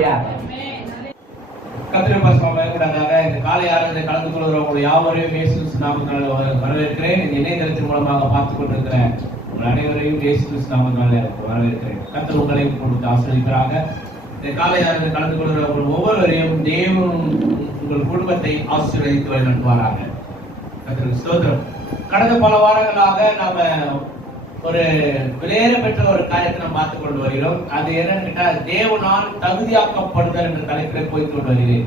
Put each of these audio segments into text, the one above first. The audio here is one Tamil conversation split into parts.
அல்லேலூயா. கர்த்தருடைய பரிசுத்தமாக இந்த காலை ஆராதனை கலந்து கொள்கிறவங்க யாவரையும் இயேசு நாமத்தினால வரவேற்கிறேன். இந்த இணையதளத்தின் மூலமாக பார்த்துக் கொண்டிருக்கிற உங்கள் அனைவரையும் இயேசு நாமத்தினால வரவேற்கிறேன். கர்த்தர் உங்களை கொடுத்து ஆசீர்வதிப்பாராக. இந்த காலை ஆராதனை கலந்து கொள்கிற ஒவ்வொருவரையும் தேவன் உங்கள் குடும்பத்தை ஆசீர்வதித்து வழிநடத்துவாராக. கர்த்தருக்கு ஸ்தோத்திரம். கடந்த பல வாரங்களாக நாம ஒரு விலையேற பெற்ற ஒரு காரியத்தை நாம் பார்த்துக் கொண்டு வருகிறோம். அது என்னன்னு கேட்டா, தேவனால் தகுதியாக்கப்படுதல் என்ற தலைப்பில் போய்க் கொண்டு வருகிறேன்.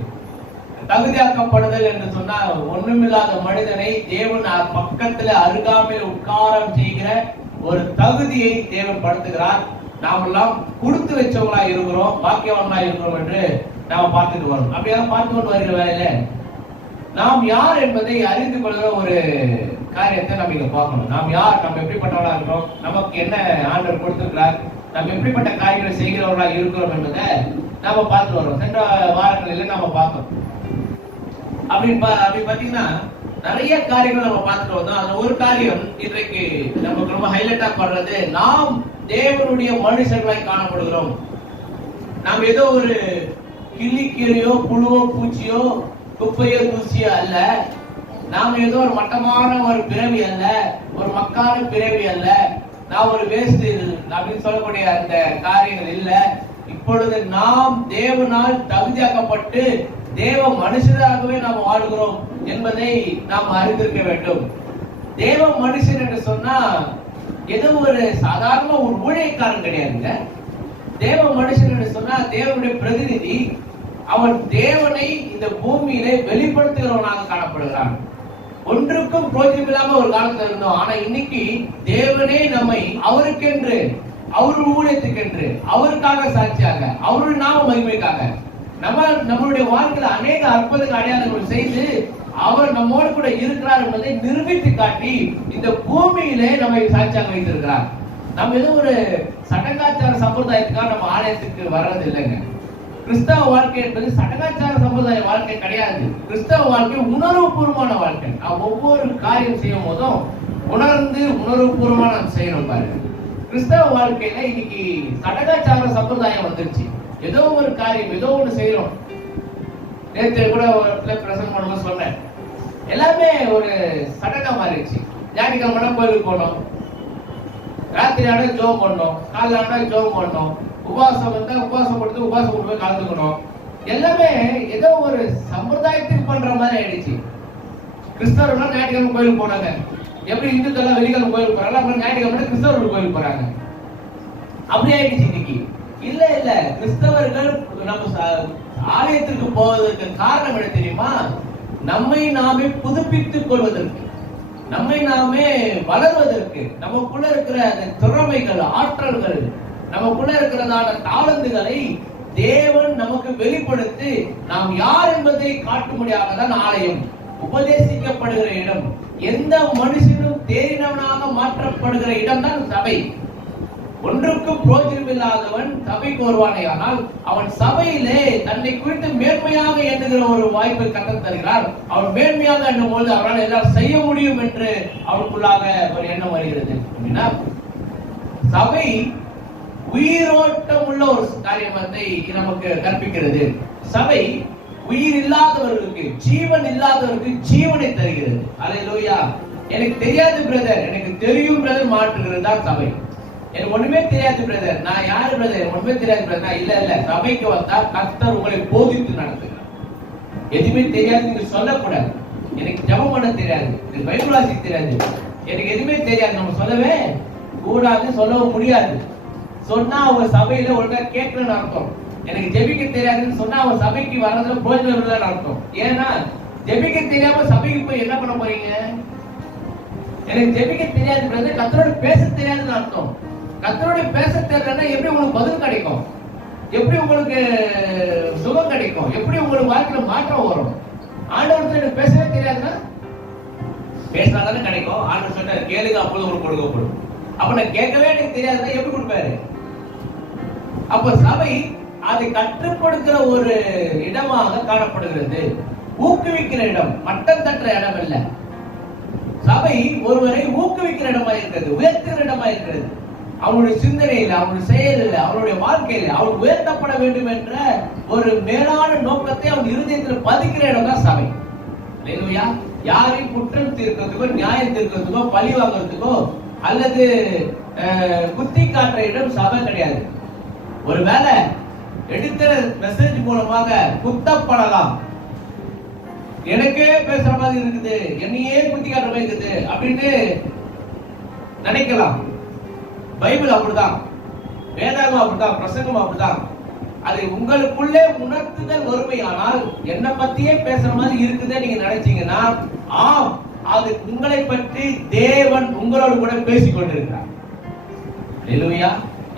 தகுதியாக்கப்படுதல் என்று சொன்னா, ஒண்ணுமில்லாத மனிதனை தேவன் பக்கத்துல அருகாமையில் உட்காரம் செய்கிற ஒரு தகுதியை தேவன் படுத்துகிறார். நாம் எல்லாம் கொடுத்து வச்சவங்களா இருக்கிறோம், பாக்கியவங்களா இருக்கிறோம் என்று நாம் பார்த்துட்டு வரோம். அப்படியாக பார்த்து கொண்டு வருகிற வேலையில நாம் யார் என்பதை அறிந்து கொள்கிற ஒரு காரியத்தை நம்ம இங்க பார்க்கணும். நாம் யார், நம்ம எப்படிப்பட்டவர்களா இருக்கிறோம், நமக்கு என்ன ஆண்டவர் கொடுத்திருக்கிறார், நம்ம எப்படிப்பட்ட காரியங்களை செய்கிறவர்களா இருக்கிறோம் என்பதை நாம பார்த்து வரோம். சென்ற வாரங்களில நாம பார்த்தோம். அப்படி பாத்தீங்கன்னா நிறைய காரியங்கள் நம்ம பார்த்துட்டு வந்தோம். அந்த ஒரு காரியம் இன்றைக்கு நமக்கு ரொம்ப ஹைலைட்டா படுறது, நாம் தேவனுடைய மனுஷர்களாய் காணப்படுகிறோம். நாம் ஏதோ ஒரு கிள்ளிக்கீரையோ புழுவோ பூச்சியோ குப்பையோ தூசியோ அல்ல. நாம் ஏதோ ஒரு மட்டமான ஒரு பிறவி அல்ல, ஒரு மக்கான பிறவி அல்ல. நாம் ஒரு வேஸ்ட் அப்படின்னு சொல்லக்கூடிய அந்த காரியங்கள் இல்ல. இப்பொழுது நாம் தேவனால் தகுதியாக்கப்பட்டு தேவ மனுஷராகவே நாம் வாழ்கிறோம் என்பதை நாம் அறிந்திருக்க வேண்டும். தேவ மனுஷன் என்று சொன்னா ஏதோ ஒரு சாதாரண ஒரு ஊழியக்காரன் கிடையாதுங்க. தேவ மனுஷன் என்று சொன்னா தேவனுடைய பிரதிநிதி. அவன் தேவனை இந்த பூமியிலே வெளிப்படுத்துகிறவனாக காணப்படுகிறான். ஒன்றுக்கும் பிரோஜனம் இல்லாம ஒரு காலத்துல இருந்தோம். ஆனா இன்னைக்கு தேவனே நம்மை அவருக்கென்று, அவர் ஊழியத்துக்கென்று, அவருக்காக சாட்சியாக, அவருடைய நாம மகிமைக்காக நம்மளுடைய வாழ்க்கையில அநேக அற்புத அடையாளங்கள் செய்து அவர் நம்மோடு கூட இருக்கிறார் என்பதை நிரூபித்து காட்டி இந்த பூமியிலே நம்மை சாட்சியாக வைத்திருக்கிறார். நம்ம ஏதோ ஒரு சடங்காச்சார சம்பிரதாயத்துக்காக நம்ம ஆலயத்துக்கு வர்றது இல்லைங்க. கிறிஸ்தவ வாழ்க்கை என்பது சடங்காச்சார சம்பிரதாய வாழ்க்கை கிடையாது. கிறிஸ்தவ வாழ்க்கை உணர்வு பூர்வமான வாழ்க்கை. நாம் ஒவ்வொரு காரியம் செய்யும் போதும் உணர்ந்து உணர்வு பூர்வமா நாம் செய்யணும் பாருங்க. கிறிஸ்தவ வாழ்க்கையில இன்னைக்கு சடங்காச்சார சம்பிரதாயம் வந்துருச்சு. ஏதோ ஒரு காரியம் ஏதோ ஒண்ணு செய்யறோம். நேற்று கூட ஒரு பிரசங்கம் பண்ணும்போது சொன்னேன், எல்லாமே ஒரு சடங்கா மாறிடுச்சு. ஞாயிற்றுக்கிழமை கோயிலுக்கு போனோம், ராத்திரி ஆனா ஜோம் பண்ணோம், காலைல ஆனா ஜோம் பண்ணோம், உபவாசம் வந்தா உபவாசம் கொடுத்து உபவாசம் கொண்டு போய் கலந்துக்கணும். எல்லாமே ஏதோ ஒரு சம்பிரதாயத்துக்கு பண்ற மாதிரி ஆயிடுச்சு. கிறிஸ்தவர்கள் ஞாயிற்றுக்கிழமை கோயிலுக்கு போனாங்க. எப்படி இந்துக்கள் வெள்ளிக்கிழமை கோயிலுக்கு போறாங்க, அப்புறம் ஞாயிற்றுக்கிழமை கிறிஸ்தவர்கள் கோயிலுக்கு போறாங்க. அப்படி ஆயிடுச்சு இன்னைக்கு. இல்ல கிறிஸ்தவர்கள் நம்ம ஆலயத்திற்கு போவதற்கு காரணம் என்ன தெரியுமா? நம்மை நாமே புதுப்பித்துக் கொள்வதற்கு, நம்மை நாமே வளர்வதற்கு, நமக்குள்ள இருக்கிற அந்த திறமைகள், ஆற்றல்கள், நமக்குள்ள இருக்கிறதான தாளந்துகளை தேவன் நமக்கு வெளிப்படுத்தி நாம் யார் என்பதை காட்டும்படியாகத்தான் ஆலயம். உபதேசிக்கப்படுகிற இடம், எந்த மனுஷனும் தேறினவனாக மாற்றப்படுகிற இடம் தான் சபை. ஒன்றுக்கும் பிரோஜனம் இல்லாதவன் சபைக்கு வருவானே, ஆனால் அவன் சபையிலே தன்னை குறித்து மேன்மையாக எண்ணுகிற ஒரு வாய்ப்பை கற்றுத் தருகிறார். அவன் மேன்மையாக எண்ணும் போது அவரால் எல்லாம் செய்ய முடியும் என்று அவனுக்குள்ளாக ஒரு எண்ணம் வருகிறது. அப்படின்னா சபை உயிரோட்டம் உள்ள ஒரு காரியத்தை நமக்கு கற்பிக்கிறது. சபை உயிர் இல்லாதவர்களுக்கு, ஜீவன் இல்லாதவர்களுக்கு ஜீவனை தருகிறது. அல்லேலூயா. எனக்கு தெரியாது பிரதர், எனக்கு தெரியும் பிரதர் மாற்றுகிறது தான் சபை. எனக்கு ஒண்ணுமே தெரியாது பிரதர், நான் யாரு பிரதர், ஒண்ணுமே தெரியாது பிரதர். இல்ல சபைக்கு வந்தா கர்த்தர் உங்களை போதித்து நடத்துகிறார். எதுவுமே தெரியாது நீங்க சொல்லக்கூடாது. எனக்கு ஜெபம் பண்ண தெரியாது, எனக்கு பைபிள் வாசிக்க தெரியாது, எனக்கு எதுவுமே தெரியாது நம்ம சொல்லவே கூடாது, சொல்லவும் முடியாது. சொன்னா அவங்க சபையில ஒழுங்கா கேட்கலன்னு அர்த்தம். எனக்கு ஜெபிக்க தெரியாதுன்னு சொன்னா அவங்க சபைக்கு வர்றதுல பிரோஜனம் இல்லைன்னு அர்த்தம். ஏன்னா ஜெபிக்க தெரியாம சபைக்கு போய் என்ன பண்ண போறீங்க? எனக்கு ஜெபிக்க தெரியாது பிரதர், கர்த்தரோட பேச தெரியாதுன்னு அர்த்தம். கர்த்தரோட பேச தெரியலன்னா எப்படி உங்களுக்கு பதில் கிடைக்கும்? எப்படி உங்களுக்கு சுகம் கிடைக்கும்? எப்படி உங்களுக்கு வாழ்க்கையில மாற்றம் வரும்? ஆண்டவர்கிட்ட எனக்கு பேசவே தெரியாதுன்னா பேசினாதானே கிடைக்கும். ஆண்டவர் சொன்னார், கேளுங்க அப்போது உங்களுக்கு கொடுக்கப்படும். அப்ப நான் கேட்கவே எனக்கு தெரியாதுன்னா எப்படி கொடுப்பாரு? அப்ப சபை அதை கற்றுக்கொடுக்கிற ஒரு இடமாக காணப்படுகிறது. ஊக்குவிக்கிற இடம், மட்டம் தட்டுற இடம் இல்ல. சபை ஒருவரை ஊக்குவிக்கிற இடமா இருக்கிறது, உயர்த்துகிற இடமா இருக்கிறது. அவனுடைய சிந்தனையில், அவனுடைய செயலில், அவனுடைய வாழ்க்கையில் அவர் உயர்த்தப்பட வேண்டும் என்ற ஒரு மேலான நோக்கத்தை அவன் இருதயத்தில் பதிக்கிற இடம் தான் சபை. அல்லேலூயா. யாரையும் குற்றம் தீர்க்கிறதுக்கோ, நியாயம் தீர்க்கிறதுக்கோ, பழி வாங்குறதுக்கோ அல்லது குத்தி காட்டுற இடம் சபை கிடையாது. ஒருவேளை எடுக்கிற மெசேஜ் மூலமாக குத்தப்படலாம், எனக்கே பேசுற மாதிரி இருக்குது, என்னையே குத்தி காட்டுற மாதிரி இருக்குது அப்படின்னு நினைக்கலாம். பைபிள் அப்படிதான், வேதாகம் அப்படிதான், பிரசங்கம் அப்படிதான். அது உங்களுக்குள்ளே உணர்த்துதல் வறுமையானால் என்ன பத்தியே பேசுற மாதிரி இருக்குதே நீங்க நினைச்சீங்கன்னா, ஆம், அது உங்களை பற்றி தேவன் உங்களோடு கூட பேசிக் கொண்டிருக்கிறார். அல்லேலூயா.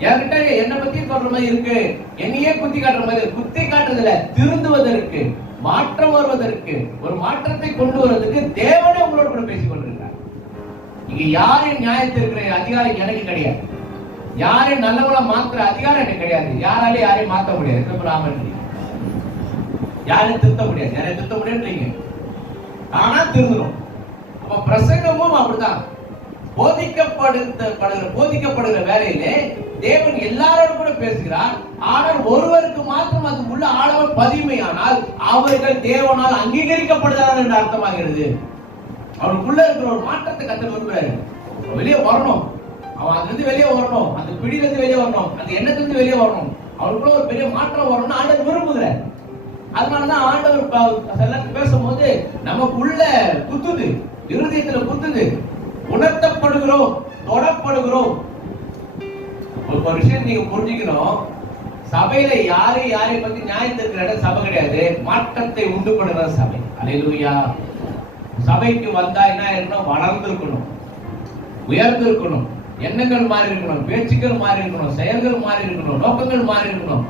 என்கிட்ட என்ன பத்தி சொல்ற மாதிரி இருக்கு, என்னையே குத்தி காட்டுற மாதிரி. குத்தி காட்டுறதுல திருந்துவதற்கு, மாற்றம் வருவதற்கு, ஒரு மாற்றத்தை கொண்டு வருவதற்கு தேவனே உங்களோடு கூட பேசிக் கொண்டிருக்கிறார். இங்க யாரையும் நியாயத்திற்கிற அதிகாரம் எனக்கு கிடையாது, யாரையும் நல்லவங்கள மாத்துற அதிகாரம் எனக்கு கிடையாது. யாராலையும் யாரையும் மாத்த முடியாது, யாரையும் திருத்த முடியாது, யாரையும் திருத்த முடியாதுன்றீங்க. ஆனா திருந்தணும். அப்ப பிரசங்கமும் அப்படிதான். போதிக்கப்படுகிற வேலையிலே தேவன் எல்லாரோடும் கூட பேசுகிறார். ஆனால் ஒருவருக்கு மாத்திரம் அது உள்ள ஆழவர் பதிமையானால் அவர்கள் தேவனால் அங்கீகரிக்கப்படுகிறார்கள் என்று அர்த்தமாகிறது. அவருக்குள்ள இருக்கிற ஒரு மாற்றத்தை கத்த விரும்புறாரு. வெளியே வரணும், அவன் அதுல இருந்து வெளியே வரணும், அந்த பிடியில இருந்து வெளியே வரணும், அந்த எண்ணத்துல இருந்து வெளியே வரணும், அவருக்குள்ள ஒரு பெரிய மாற்றம் வரணும்னு ஆண்டவர் விரும்புகிறார். அதனாலதான் ஆண்டவர் பேசும்போது நமக்கு உள்ள குத்துது, இருதயத்துல குத்துது, உணர்த்தப்படுகிறோம், தொடப்படுகிறோம். ஒரு விஷயம் நீங்க புரிஞ்சுக்கணும், சபையில யாரை பத்தி நியாயத்திற்கிற இடம் சபை கிடையாது, மாற்றத்தை உண்டு பண்ணுற சபை. அல்லேலூயா. சபைக்கு வந்தா என்ன இருக்கணும், வளர்ந்திருக்கணும், உயர்ந்திருக்கணும், எண்ணங்கள் மாறி இருக்கணும், பேச்சுக்கள் மாறி இருக்கணும், செயல்கள் மாறி இருக்கணும், நோக்கங்கள் மாறி இருக்கணும்,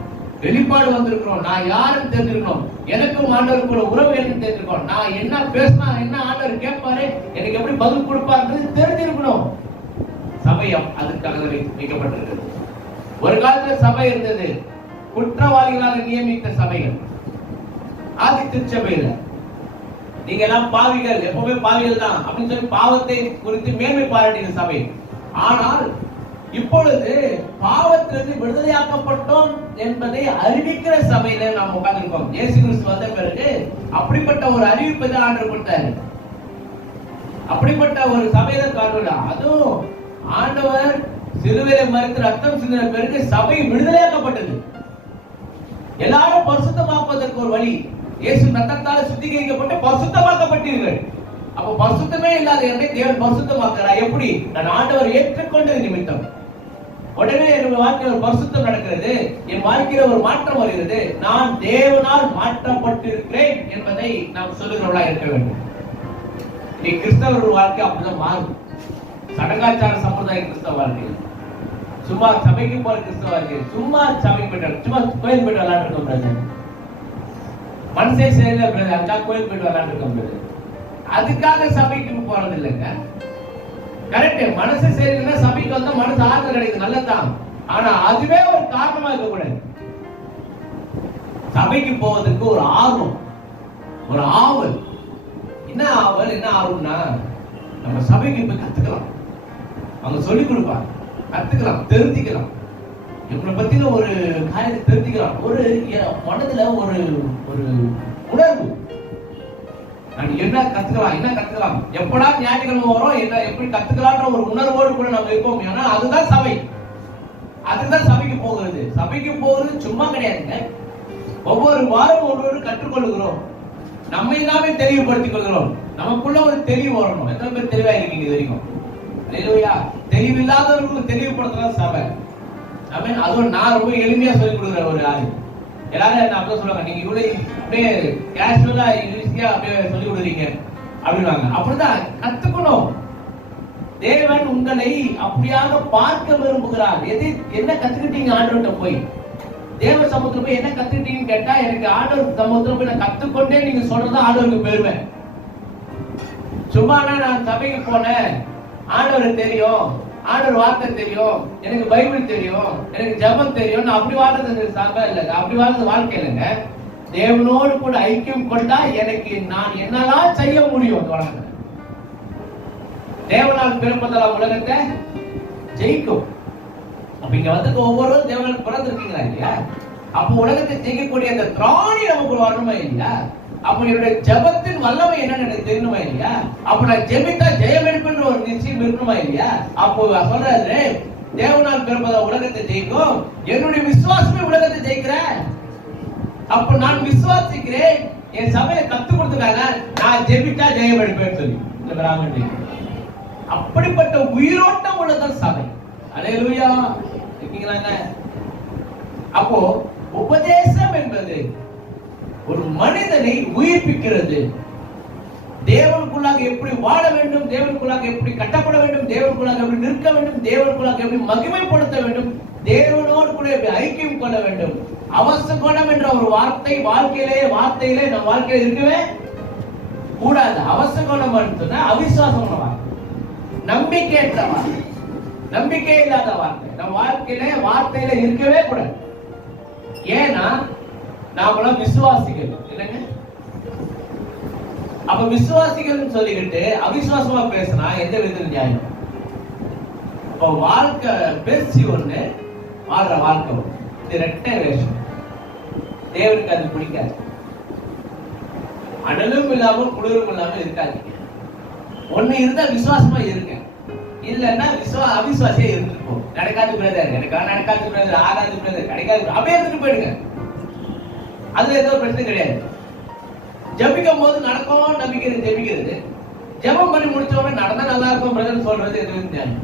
வெளிப்பாடு வந்திருக்கணும், நான் யாருன்னு தெரிஞ்சிருக்கணும், எனக்கும் ஆண்டவருக்குள்ள உறவு என்னன்னு தெரிஞ்சிருக்கணும், நான் என்ன பேசினா என்ன ஆண்டவர் கேட்பாரு, எனக்கு எப்படி பதில் கொடுப்பாருன்றது தெரிஞ்சிருக்கணும். சபை அதுக்காக வைக்கப்பட்டிருக்கிறது. ஒரு காலத்துல சபை இருந்தது, குற்றவாளிகளாக நியமித்த சபைகள். ஆதி திருச்சபையில நீங்க எல்லாம் பாவிகள், எப்பவுமே பாவிகள் தான் அப்படின்னு சொல்லி பாவத்தை குறித்து மேன்மை பாராட்டின சபை. ஆனால் இப்பொழுது பாவத்திலிருந்து விடுதலையாக்கப்பட்டோம் என்பதை அறிவிக்கிற சபையில நாம் உட்கார்ந்திருக்கோம். இயேசு கிறிஸ்து வந்த பிறகு அப்படிப்பட்ட ஒரு அறிவிப்பை தான் ஆண்டவர் கொடுத்தாரு. அப்படிப்பட்ட ஒரு சபையில காணல. அதுவும் ஆண்டவர் சிலுவையில மரித்து ரத்தம் சிந்தின பிறகு சபை விடுதலையாக்கப்பட்டது. எல்லாரும் பரிசுத்தமாக்குவதற்கு ஒரு வழி, இயேசு ரத்தத்தால் சுத்திகரிக்கப்பட்டு பரிசுத்தமாக்கப்பட்டீர்கள். அப்ப பரிசுத்தமே இல்லாத என்னை தேவன் பரிசுத்தமாக்குறார். எப்படி? நான் ஆண்டவர் ஏற்றுக்கொண்டது நிமித்தம் உடனே என்னுடைய வாழ்க்கையில் ஒரு பரிசுத்தம் நடக்கிறது, என் வாழ்க்கையில ஒரு மாற்றம் வருகிறது, நான் தேவனால் மாற்றப்பட்டிருக்கிறேன் என்பதை நாம் சொல்லுகிறவர்களா இருக்க வேண்டும். நீ கிறிஸ்தவர்கள் வாழ்க்கை அப்படிதான் மாறும். சடங்காச்சார சம்பிரதாய கிறிஸ்தவ வாழ்க்கை, சும்மா சபைக்கு போற கிறிஸ்தவ வாழ்க்கை, சும்மா சபைக்கு போயிட்டு சும்மா கோயில் போயிட்டு விளையாண்டு இருக்க முடியாது. மனசே சரியில்லை அதுக்காக கோயில் போயிட்டு விளையாண்டு இருக்க முடியாது. அதுக்காக சபைக்கு போறது இல்லைங்க. கரெக்ட், மனசு சரியில்லைன்னா சபைக்கு வந்தா மனசு ஆறுதல் கிடைக்குது, நல்லதான். ஆனா அதுவே ஒரு காரணமா இருக்க கூடாது. சபைக்கு போவதற்கு ஒரு ஆர்வம், ஒரு ஆவல். என்ன ஆவல், என்ன ஆர்வம்னா நம்ம சபைக்கு போய் கத்துக்கலாம், அவங்க சொல்லிக் கொடுப்பாங்க, கத்துக்கலாம், தெரிஞ்சுக்கலாம், இவங்களை பத்தின ஒரு காரியத்தை தெரிஞ்சுக்கலாம். ஒரு மனதுல ஒரு ஒரு உணர்வு, நான் என்ன கத்துக்கலாம், எப்படா ஞாயிற்றுக்கிழமை வரும், என்ன எப்படி கத்துக்கலான்ற ஒரு உணர்வோடு கூட நம்ம இருப்போம். ஏன்னா அதுதான் சபை, அதுதான் சபைக்கு போகிறது. சபைக்கு போகிறது சும்மா கிடையாதுங்க. ஒவ்வொரு வாரம் ஒவ்வொரு கற்றுக்கொள்கிறோம், நம்மை நாமே தெளிவுபடுத்திக் கொள்கிறோம். நமக்குள்ள ஒரு தெளிவு வரணும். எத்தனை பேர் தெளிவா இருக்கீங்க இது வரைக்கும்? அல்லேலூயா. தெளிவில்லாதவர்களுக்கு தெளிவுபடுத்தலாம் சபை. அதுவும் நான் ரொம்ப எளிமையா சொல்லிக் கொடுக்குற ஒரு ஆளு. எல்லாரும் என்ன அப்படியே சொல்லுவாங்க, நீங்க இவ்வளவு அப்படியே கேஷுவலா ஈஸியா அப்படியே சொல்லிக் கொடுக்குறீங்க அப்படின்வாங்க. அப்படிதான் கத்துக்கணும். தேவன் உங்களை அப்படியாக பார்க்க விரும்புகிறார். எது என்ன கத்துக்கிட்டீங்க ஆண்டவர்கிட்ட போய், தேவ சமூகத்துல போய் என்ன கத்துக்கிட்டீங்கன்னு கேட்டா, எனக்கு ஆண்டவர் சமூகத்துல போய் நான் கத்துக்கொண்டே நீங்க சொல்றது ஆண்டவருக்கு பெருமை. சும்மா நான் சபைக்கு போனேன், ஆண்டவர் தெரியும், ஆண்டவர் வார்த்தை தெரியும், எனக்கு பைபிள் தெரியும், எனக்கு ஜெபம் தெரியும், நான் அப்படி வாழ்றது சபை இல்லைங்க, அப்படி வாழ்றது வாழ்க்கை இல்லைங்க. தேவனோடு கூட ஐக்கியம் கொண்டா எனக்கு நான் என்னெல்லாம் செய்ய முடியும். தேவனால் பிறப்பதெல்லாம் உலகத்தை ஜெயிக்கும். அப்ப இங்க வந்து ஒவ்வொருவரும் தேவனால் பிறந்திருக்கீங்களா இல்லையா? அப்போ உலகத்தை ஜெயிக்கக்கூடிய அந்த திராணி நமக்கு வரணுமா இல்லையா? அப்ப என்னுடைய ஜெபத்தின் வல்லமை என்னன்னு எனக்கு தெரியணுமா இல்லையா? அப்ப நான் ஜெபித்தா ஜெயம் எடுப்புன்ற ஒரு நிச்சயம் இருக்கணுமா இல்லையா? அப்போ சொல்றாரு, தேவனால் பிறப்பத உலகத்தை ஜெயிக்கும், என்னுடைய விசுவாசமே உலகத்தை ஜெயிக்கிறேன். அப்ப நான் விசுவாசிக்கிறேன், என் சபையை கத்து கொடுத்துட்டாங்க, நான் ஜெபித்தா ஜெயம் எடுப்பேன்னு சொல்லி இந்த பிராமணன். அப்படிப்பட்ட உயிரோட்டம் உள்ளதான் சபை. அல்லேலூயா. இருக்கீங்களாங்க? அப்போ உபதேசம் என்பது ஒரு மனிதனை உயிர்ப்பிக்கிறது. தேவனுக்குள்ளாக எப்படி வாழ வேண்டும், தேவனுக்குள்ளாக எப்படி கட்டப்பட வேண்டும், தேவனுக்குள்ளாக எப்படி நிற்க வேண்டும், தேவனுக்குள்ளாக எப்படி மகிமைப்படுத்த வேண்டும், தேவனோடு கூட எப்படி ஐக்கியம் கொள்ள வேண்டும். அவசகுணம் என்ற ஒரு வார்த்தை வார்த்தையிலே நம் வாழ்க்கையில இருக்கவே கூடாது. அவசகுணம் சொன்னா அவிசுவாசம் வார்த்தை, நம்பிக்கையற்ற வார்த்தை, நம்பிக்கை இல்லாத வார்த்தை நம் வார்த்தையில இருக்கவே கூடாது. ஏன்னா நாமெல்லாம் விசுவாசிகள். என்னங்க? அப்ப விசுவாசிகள் சொல்லிக்கிட்டு அவிசுவாசமா பேசினா எந்த விதத்துல நியாயம்? அப்ப வாழ்க்கை பேசி ஒண்ணு, வாழ்ற வாழ்க்கை ஒண்ணு. இது ரெட்டை வேஷம். தேவனுக்கு அது பிடிக்காது. அனலும் இல்லாம குளிரும் இல்லாம இருக்காது. ஒண்ணு இருந்தா விசுவாசமா இருங்க, இல்லன்னா அவிசுவாசியா இருந்துட்டு போ. நடக்காது பிரதர், நடக்காது பிரதர், ஆகாது பிரதர், கிடைக்காது, அப்படியே இருந்துட்டு போயிடுங்க. அதுல ஏதோ பிரச்சனை கிடையாது. ஜபிக்கும் போது நடக்கும் நம்பிக்கை ஜெபிக்கிறது, ஜபம் பண்ணி முடிச்ச உடனே நடந்தா நல்லா இருக்கும் பிரதர் சொல்றது எதுவும்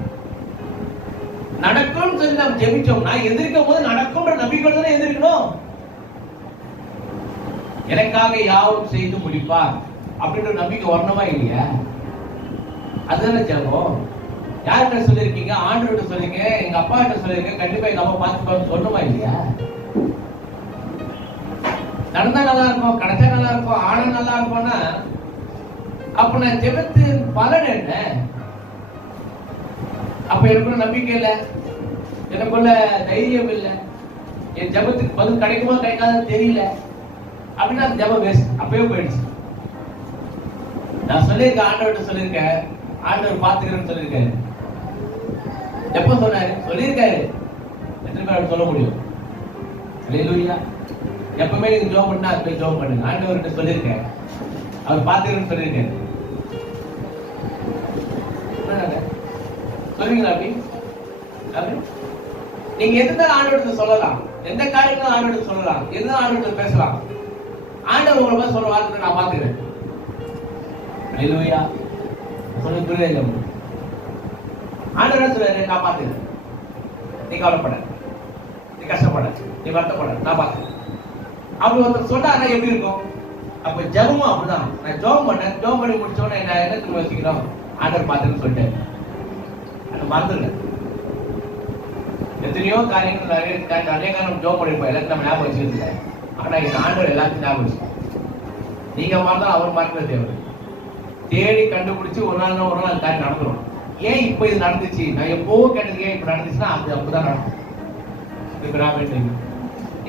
நடக்கும் சொல்லி நம்ம ஜெபிச்சோம்னா எதிர்க்கும் போது நடக்கும்ன்ற நம்பிக்கை தானே எதிர்க்கணும். எனக்காக யாவும் செய்து முடிப்பார் அப்படின்ற நம்பிக்கை வரணுமா இல்லையா? அதுதானே ஜபம். யார்கிட்ட சொல்லிருக்கீங்க? ஆண்டவர்கிட்ட சொல்லுங்க, எங்க அப்பா கிட்ட சொல்லிருக்க, கண்டிப்பா எங்க அப்பா பார்த்து சொல்லணுமா இல்லையா? நடந்தா நல்லா இருக்கும், கிடைச்சா நல்லா இருக்கும், ஆனா நல்லா இருக்கும்னா அப்ப நான் ஜெபத்து பலன் என்ன? அப்ப எனக்குள்ள நம்பிக்கை இல்லை, எனக்குள்ள தைரியம் இல்லை, என் ஜெபத்துக்கு பதில் கிடைக்குமோ கிடைக்காதுன்னு தெரியல அப்படின்னா அந்த ஜெபம் வேஸ்ட், அப்பவே போயிடுச்சு. நான் சொல்லியிருக்கேன், ஆண்டவர்கிட்ட சொல்லியிருக்கேன், ஆண்டவர் பார்த்துக்கிறேன்னு சொல்லியிருக்காரு. எப்ப சொன்னாரு? சொல்லியிருக்காரு. எத்தனை பேர் சொல்ல முடியும்? அல்லேலூயா. எப்பவுமே நீங்க ஜோம் பண்ணா அது ஜோம் பண்ணுங்க. ஆண்டவர்கிட்ட சொல்லியிருக்கேன், அவர் பார்த்துக்கிறேன்னு சொல்லியிருக்காரு. சொல்லுவீங்களா? அப்படி நீங்க எதுதான் ஆண்டவர்கிட்ட சொல்லலாம், எந்த காரியங்களும் ஆண்டவர்கிட்ட சொல்லலாம், எதுதான் ஆண்டவர்கிட்ட பேசலாம். ஆண்டவர் உங்களை சொல்ற வார்த்தை நான் பார்த்துக்கிறேன். அல்லேலூயா. சொல்ல புரியல. ஆண்டவர் சொல்றாரு, நான் பார்த்துக்கிறேன், நீ கவலைப்பட, நீ கஷ்டப்பட, நீ வருத்தப்பட, நான் பார்த்துக்கிறேன். அப்படி ஒருத்தர் சொன்னா எப்படி இருக்கும்? அப்ப ஜபமும் அப்படிதான். நான் ஜோம் பண்ணேன், ஜோம் பண்ணி முடிச்சோன்னு நான் என்ன திரும்ப வச்சுக்கிறோம், ஆண்டவர் பார்த்துன்னு சொல்லிட்டேன், அதை மறந்துடுங்க. எத்தனையோ காரியங்கள் நிறைய காரணம் ஜோம் பண்ணிருப்போம், எல்லாத்தையும் நம்ம ஞாபகம் வச்சுக்கிறது. ஆனா இந்த ஆண்டவர் எல்லாத்தையும் ஞாபகம் வச்சு, நீங்க மறந்தாலும் அவர் மறக்க தேவை. தேடி கண்டுபிடிச்சு ஒரு நாள் காரியம் நடந்துடும். ஏன் இப்ப இது நடந்துச்சு, நான் எப்போ கேட்டது ஏன் இப்ப நடந்துச்சுன்னா அது அப்பதான் நடக்கும்.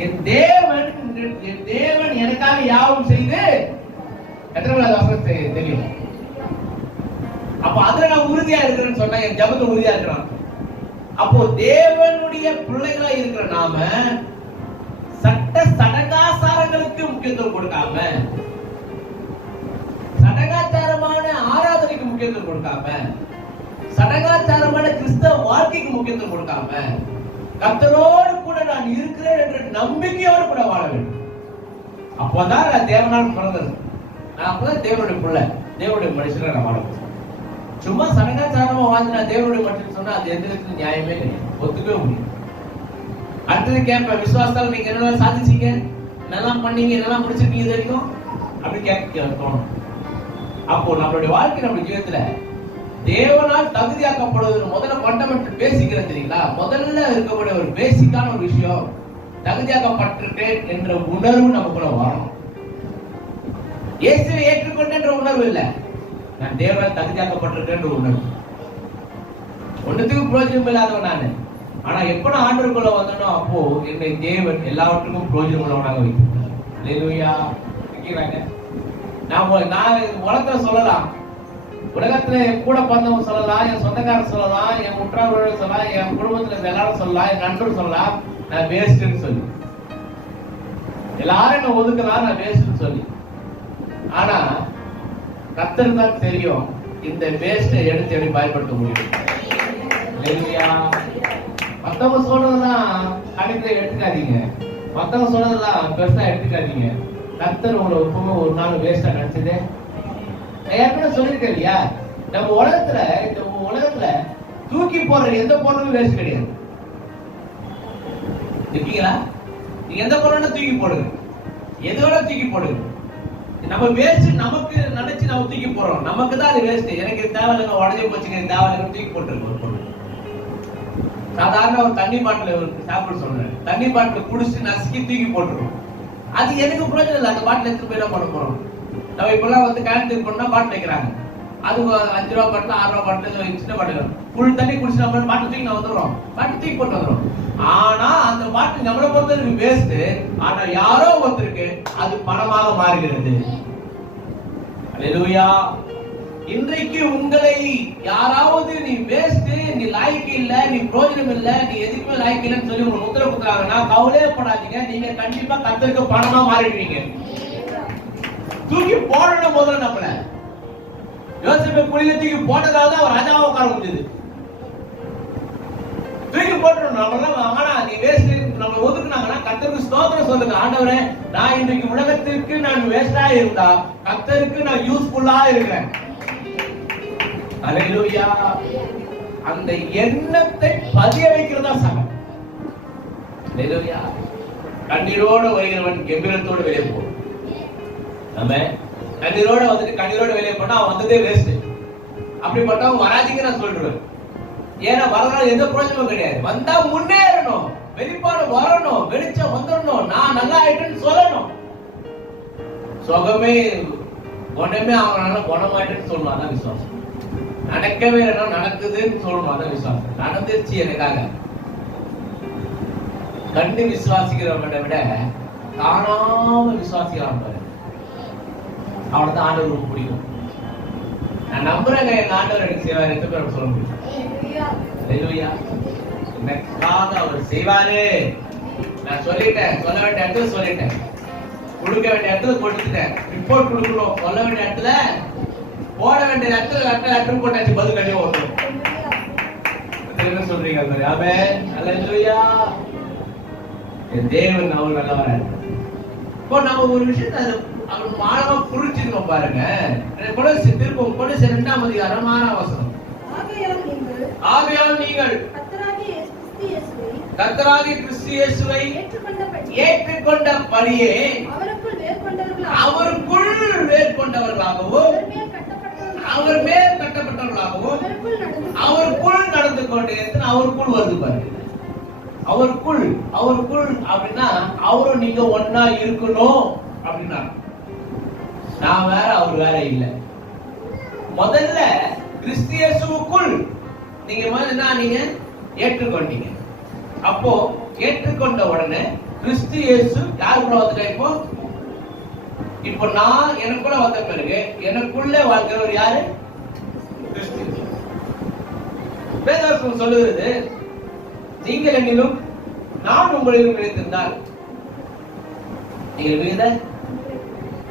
என் தேவன் எனக்காக யாவும் செய்து எத்தனை தெரியும். அப்ப அதுல நான் உறுதியா இருக்கிறேன்னு சொன்னா என் ஜபத்தை உறுதியா இருக்கிறான். அப்போ தேவனுடைய பிள்ளைகளா இருக்கிற நாம சட்ட சடங்காச்சாரங்களுக்கு முக்கியத்துவம் கொடுக்காம, சடங்காச்சாரமான ஆராதனைக்கு முக்கியத்துவம் கொடுக்காம, சடங்காச்சாரமான கிறிஸ்தவ வாழ்க்கைக்கு முக்கியத்துவம் கொடுக்காம, கர்த்தரோடு கூட நான் இருக்கிறேன் என்ற நம்பிக்கையோடு கூட வாழ வேண்டும். அப்பதான் நான் தேவனால் பிறந்தது, நான் அப்பதான் தேவனுடைய பிள்ளை, தேவனுடைய மனுஷனை நான் வாழ முடியும். சும்மா சடங்காச்சாரமா வாழ்ந்து நான் தேவனுடைய மனுஷன் சொன்னா அது எந்த விதத்துல நியாயமே கிடையாது, ஒத்துக்கவே முடியும். அடுத்தது கேட்பேன், விசுவாசத்தால் நீங்க என்னெல்லாம் சாதிச்சீங்க, என்னெல்லாம் பண்ணீங்க, என்னெல்லாம் முடிச்சிருக்கீங்க இது வரைக்கும் அப்படி கேட்க தோணும். அப்போ நம்மளுடைய வாழ்க்கை, நம்மளுடைய ஜீவிதத்துல தேவனால் தகுதியாக்கப்படுவது முதல்ல ஃபண்டமெண்டல் பேசிக்கிறேன் தெரியுங்களா? முதல்ல இருக்கக்கூடிய ஒரு பேசிக்கான ஒரு விஷயம், தகுதியாக்கப்பட்டிருக்கேன் என்ற உணர்வு நமக்குள்ள வரணும். இயேசுவை ஏற்றுக்கொண்ட உணர்வு இல்ல, நான் தேவனால் தகுதியாக்கப்பட்டிருக்கேன் உணர்வு. ஒன்னுத்துக்கும் பிரயோஜனம் இல்லாதவன் நானு. ஆனா எப்ப நான் ஆண்டவருக்குள்ள வந்தனோ அப்போ என்னை தேவன் எல்லாவற்றுக்கும் பிரயோஜனம் உள்ளவனாக வைக்கிறார். அல்லேலூயா. நான் உலகத்துல சொல்லலாம், உலகத்துல என் கூட பிறந்தவங்க சொல்லலாம், என் சொந்தக்காரர் சொல்லலாம், என் உற்றார் சொல்லலாம், என் குடும்பத்துல எல்லாரும் சொல்லலாம், என் நண்பர் சொல்லலாம், நான் வேஸ்ட்னு சொல்லி. எல்லாரும் என்ன ஒதுக்கலாம் நான் வேஸ்ட்னு சொல்லி. ஆனா கர்த்தருக்கு தான் தெரியும் இந்த வேஸ்ட்டை எடுத்து எப்படி பயன்படுத்த முடியும். மத்தவங்க சொல்றதெல்லாம் கணக்கில் எடுத்துக்காதீங்க, மத்தவங்க சொல்றதெல்லாம் பெருசா எடுத்துக்காதீங்க. கர்த்தர் உங்களை எப்பவுமே ஒரு நாள் வேஸ்டா நினைச்சதே. ஏற்கனவே சொல்லியிருக்கேன் இல்லையா, நம்ம உலகத்துல தூக்கி போடுற எந்த பொருளும் வேஸ்ட் கிடையாது. இருக்கீங்களா? நீங்க எந்த பொருளை தூக்கி போடுங்க, எதோட தூக்கி போடுங்க. நம்ம வேஸ்ட் நமக்கு நினைச்சு நம்ம தூக்கி போறோம், நமக்கு தான் அது வேஸ்ட். எனக்கு தேவையில்லை, உடஞ்சு போச்சுங்க, தேவையில்லை தூக்கி போட்டுருக்கு. ஒரு பொருள் சாதாரண ஒரு தண்ணி பாட்டில் சாப்பிட சொல்றேன், தண்ணி பாட்டில் குடிச்சு நசுக்கி தூக்கி போட்டுருக்கோம். அது எனக்கு பிரயோஜனம் இல்லை. அந்த பாட்டில் எடுத்து போய் என்ன பண்ண போறோம்? நம்ம இப்பெல்லாம் வந்து கேன்டீன் போனா பாட்டில் வைக்கிறாங்க, அது 5 ரூபா பாட்டில் 6 ரூபா பாட்டில் சின்ன பாட்டில் ஃபுல் தண்ணி குடிச்சு நம்ம பாட்டில் தூக்கி நான் வந்துடுறோம், பாட்டில் தூக்கி போட்டு வந்துடும். ஆனா அந்த பாட்டில் நம்மளை பொறுத்தவரைக்கும் வேஸ்ட். ஆனா யாரோ ஒருத்தருக்கு அது பணமாக மாறுகிறது. அல்லேலூயா. இன்றைக்கு உங்களை யாராவது நீ வேஸ்ட், நீ லாய்க்கு இல்ல, நீ பிரயோஜனம் இல்ல, நீ எதுக்குமே லாய்க்கு இல்லைன்னு சொல்லி உங்களுக்கு முத்திரை குத்துறாங்கன்னா கவலையப்படாதீங்க. நீங்க கண்டிப்பா கர்த்தருக்கு பணமா மாறிடுவீங்க. தூக்கி போடணும் முதல்ல. நம்மள யோசிப்பை குழியில தூக்கி போட்டதால்தான் அவர் ராஜாவை உட்கார முடியுது. தூக்கி போட்டுறோம் நம்மளாம். ஆனா நீ வேஸ்ட் நம்ம ஒதுக்குனாங்கன்னா கர்த்தருக்கு ஸ்தோத்திரம் சொல்லுங்க. ஆண்டவரே, நான் இன்றைக்கு உலகத்திற்கு நான் வேஸ்டா இருந்தா கர்த்தருக்கு நான் யூஸ்ஃபுல்லா இருக்கிறேன். அல்லேலூயா. அந்த எண்ணத்தை பதிய வைக்கிறதா சமம். அல்லேலூயா. கண்ணீரோட வருகிறவன் கம்பீரத்தோடு வெளியே போகும். நம்ம கண்ணீரோட வந்துட்டு கண்ணீரோட வெளியே போனா அவன் வந்ததே வேஸ்ட். அப்படிப்பட்டவன் வராதிங்க நான் சொல்றேன். ஏன்னா வரனால எந்த பிரயோஜனமும் கிடையாது. வந்தா முன்னேறணும், வெளிப்பாடு வரணும், வெளிச்சம் வந்துடணும், நான் நல்லா ஆயிட்டேன்னு சொல்லணும். சுகமே குணமே அவனால குணமாயிட்டேன்னு சொல்லணும். அதான் விசுவாசம். நடக்கவே இல்லைன்னா நடக்குதுன்னு சொல்லணும். அதான் விசுவாசம். நடந்துருச்சு எனக்காக. கண்டு விசுவாசிக்கிறவனை விட காணாம விசுவாசிக்கிறான் பாரு, அவனதான் ஆண்டவர் ரொம்ப பிடிக்கும். நான் நம்புறேங்க, என் ஆண்டவர் எனக்கு செய்வார். எத்தனை பேர் சொல்ல முடியும்? எனக்காக அவர் செய்வாரு. நான் சொல்லிட்டேன், சொல்ல வேண்டிய இடத்துல சொல்லிட்டேன், கொடுக்க வேண்டிய இடத்துல கொடுத்துட்டேன். ரிப்போர்ட் கொடுக்கணும், சொல்ல வேண்டிய இடத்துல போட வேண்டிய இடத்துல லெட்டர் போட்டாச்சு, பதில் கண்டிப்பா வரும். என்ன சொல்றீங்க? ஆமென். அல்லேலூயா. தேவன் அவர் நல்லவரா இருக்கார். இப்போ நம்ம ஒரு விஷயத்தை அவனுக்கு ஆழமா புரிஞ்சுக்கணும் பாருங்க. திருப்பம் கொலோசி 2ஆம் அதிகாரம் 6ஆம் வசனம். ஆகையால் நீங்கள் கர்த்தராகிய கிறிஸ்து இயேசுவை ஏற்றுக்கொண்டபடியே அவருக்குள் மேற்கொண்டவர்களாகவும் அவர் மேல் கட்டப்பட்டவர்களாகவும் அவருக்குள் நடந்து கொண்டே. அவருக்குள் வருது பாருங்க. அவருக்குள் அப்படின்னா அவரும் நீங்க ஒன்னா இருக்கணும் அப்படின்னா. நான் வேற, அவர் வேற இல்ல. முதல்ல கிறிஸ்து இயேசுவுக்குள் நீங்க நீங்க ஏற்றுக்கொண்டீங்க. அப்போ ஏற்றுக்கொண்ட உடனே கிறிஸ்து இயேசு யாருக்குள்ள வந்துட்டா? இப்போ நான் எனக்குள்ள வந்த பிறகு எனக்குள்ள வாழ்கிறவர் யாரு? கிறிஸ்து. வேதம் சொல்லுகிறது, நீங்கள் என்னிலும் நான் உங்களிலும் நிலைத்திருந்தால். நீங்கள்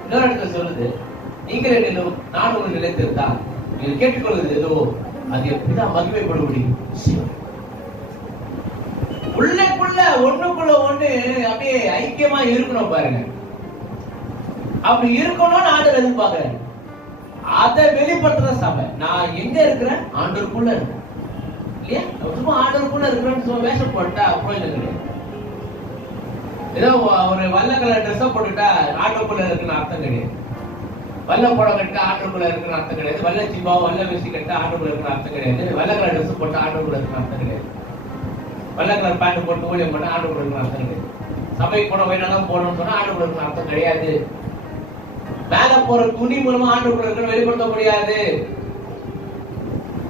இன்னொரு இடத்துல சொல்லுது, நீங்கள் என்னிலும் நான் உங்களை நிலைத்திருந்தால். நீங்கள் கேட்டுக்கொள்வது ஏதோ அது எப்படிதான் மகிமைப்பட முடியும்? உள்ளக்குள்ள ஒண்ணுக்குள்ள ஒண்ணு அப்படியே ஐக்கியமா இருக்கணும் பாருங்க. அப்படி இருக்கணும்னு ஆண்டவர் எதிர்பார்க்கிறேன். அதை வெளிப்படுத்துற சபை. நான் எங்க இருக்கிறேன்? ஆண்டவருக்குள்ள இருக்கேன் இல்லையா? சும்மா ஆண்டவருக்குள்ள இருக்கிறேன்னு சும்மா வேஷம் போட்டா பிரயோஜனம் கிடையாது. ஏதோ ஒரு வெள்ளை கலர் ட்ரெஸ் போட்டுட்டா ஆண்டவருக்குள்ள இருக்குன்னு அர்த்தம் கிடையாது. வெள்ளை புடவை கட்டா ஆண்டவருக்குள்ள இருக்குன்னு அர்த்தம் கிடையாது. வெள்ளை சிப்பா வெள்ளை வேஷ்டி கட்டா ஆண்டவருக்குள்ள இருக்குன்னு அர்த்தம் கிடையாது. வெள்ளை கலர் ட்ரெஸ் போட்டா ஆண்டவருக்குள்ள இருக்குன்னு அர்த்தம் கிடையாது. வெள்ளை கலர் பேண்ட் போட்டு ஊழியம் பண்ணா ஆண்டவருக்குள்ள இருக்குன்னு அர்த்தம் கிடையாது. சபைக்கு போன வேணாலும் போடணும்னு சொன்னா ஆண்டவருக்குள்ள இருக்குன்னு அர்த்தம் கிடையாது. மேல போற துணி மூலமா ஆண்டவருக்குள்ள இருக்குன்னு வெளிப்படுத்த முடியாது.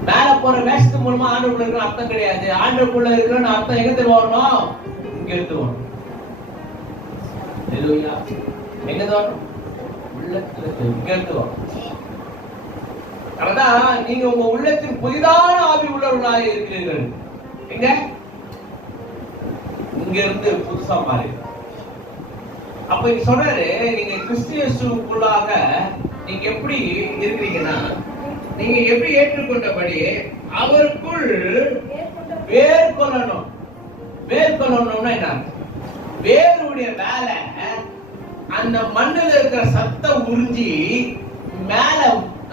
மேல போற வேஷத்து மூலமா ஆண்டவருக்குள்ள இருக்குன்னு அர்த்தம் கிடையாது. ஆண்டவருக்குள்ள இருக்குன்னு அர்த்தம் எங்க இருந்து வரணும்? இங்க இருந்து வரணும். ஹalleluya. எங்க வரணும்? உள்ளத்துல இங்க இருந்து வரணும். அதான் நீங்க உங்க உள்ளத்தில் புதிதான ஆவி உள்ளவர்களாக இருக்கிறீர்கள். எங்க? இங்க இருந்து புதுசா மாறி. அப்ப இங்க சொல்றாரு, நீங்க கிறிஸ்தியசுக்குள்ளாக நீங்க எப்படி இருக்கிறீங்கன்னா, நீங்க எப்படி ஏற்றுக்கொண்டபடி அவருக்குள் வேர் கொள்ளணும். வேர் கொள்ளணும்னா என்ன? வேருடைய வேலை அந்த மண்ணில் இருக்கிற சத்தை உறிஞ்சி மேல,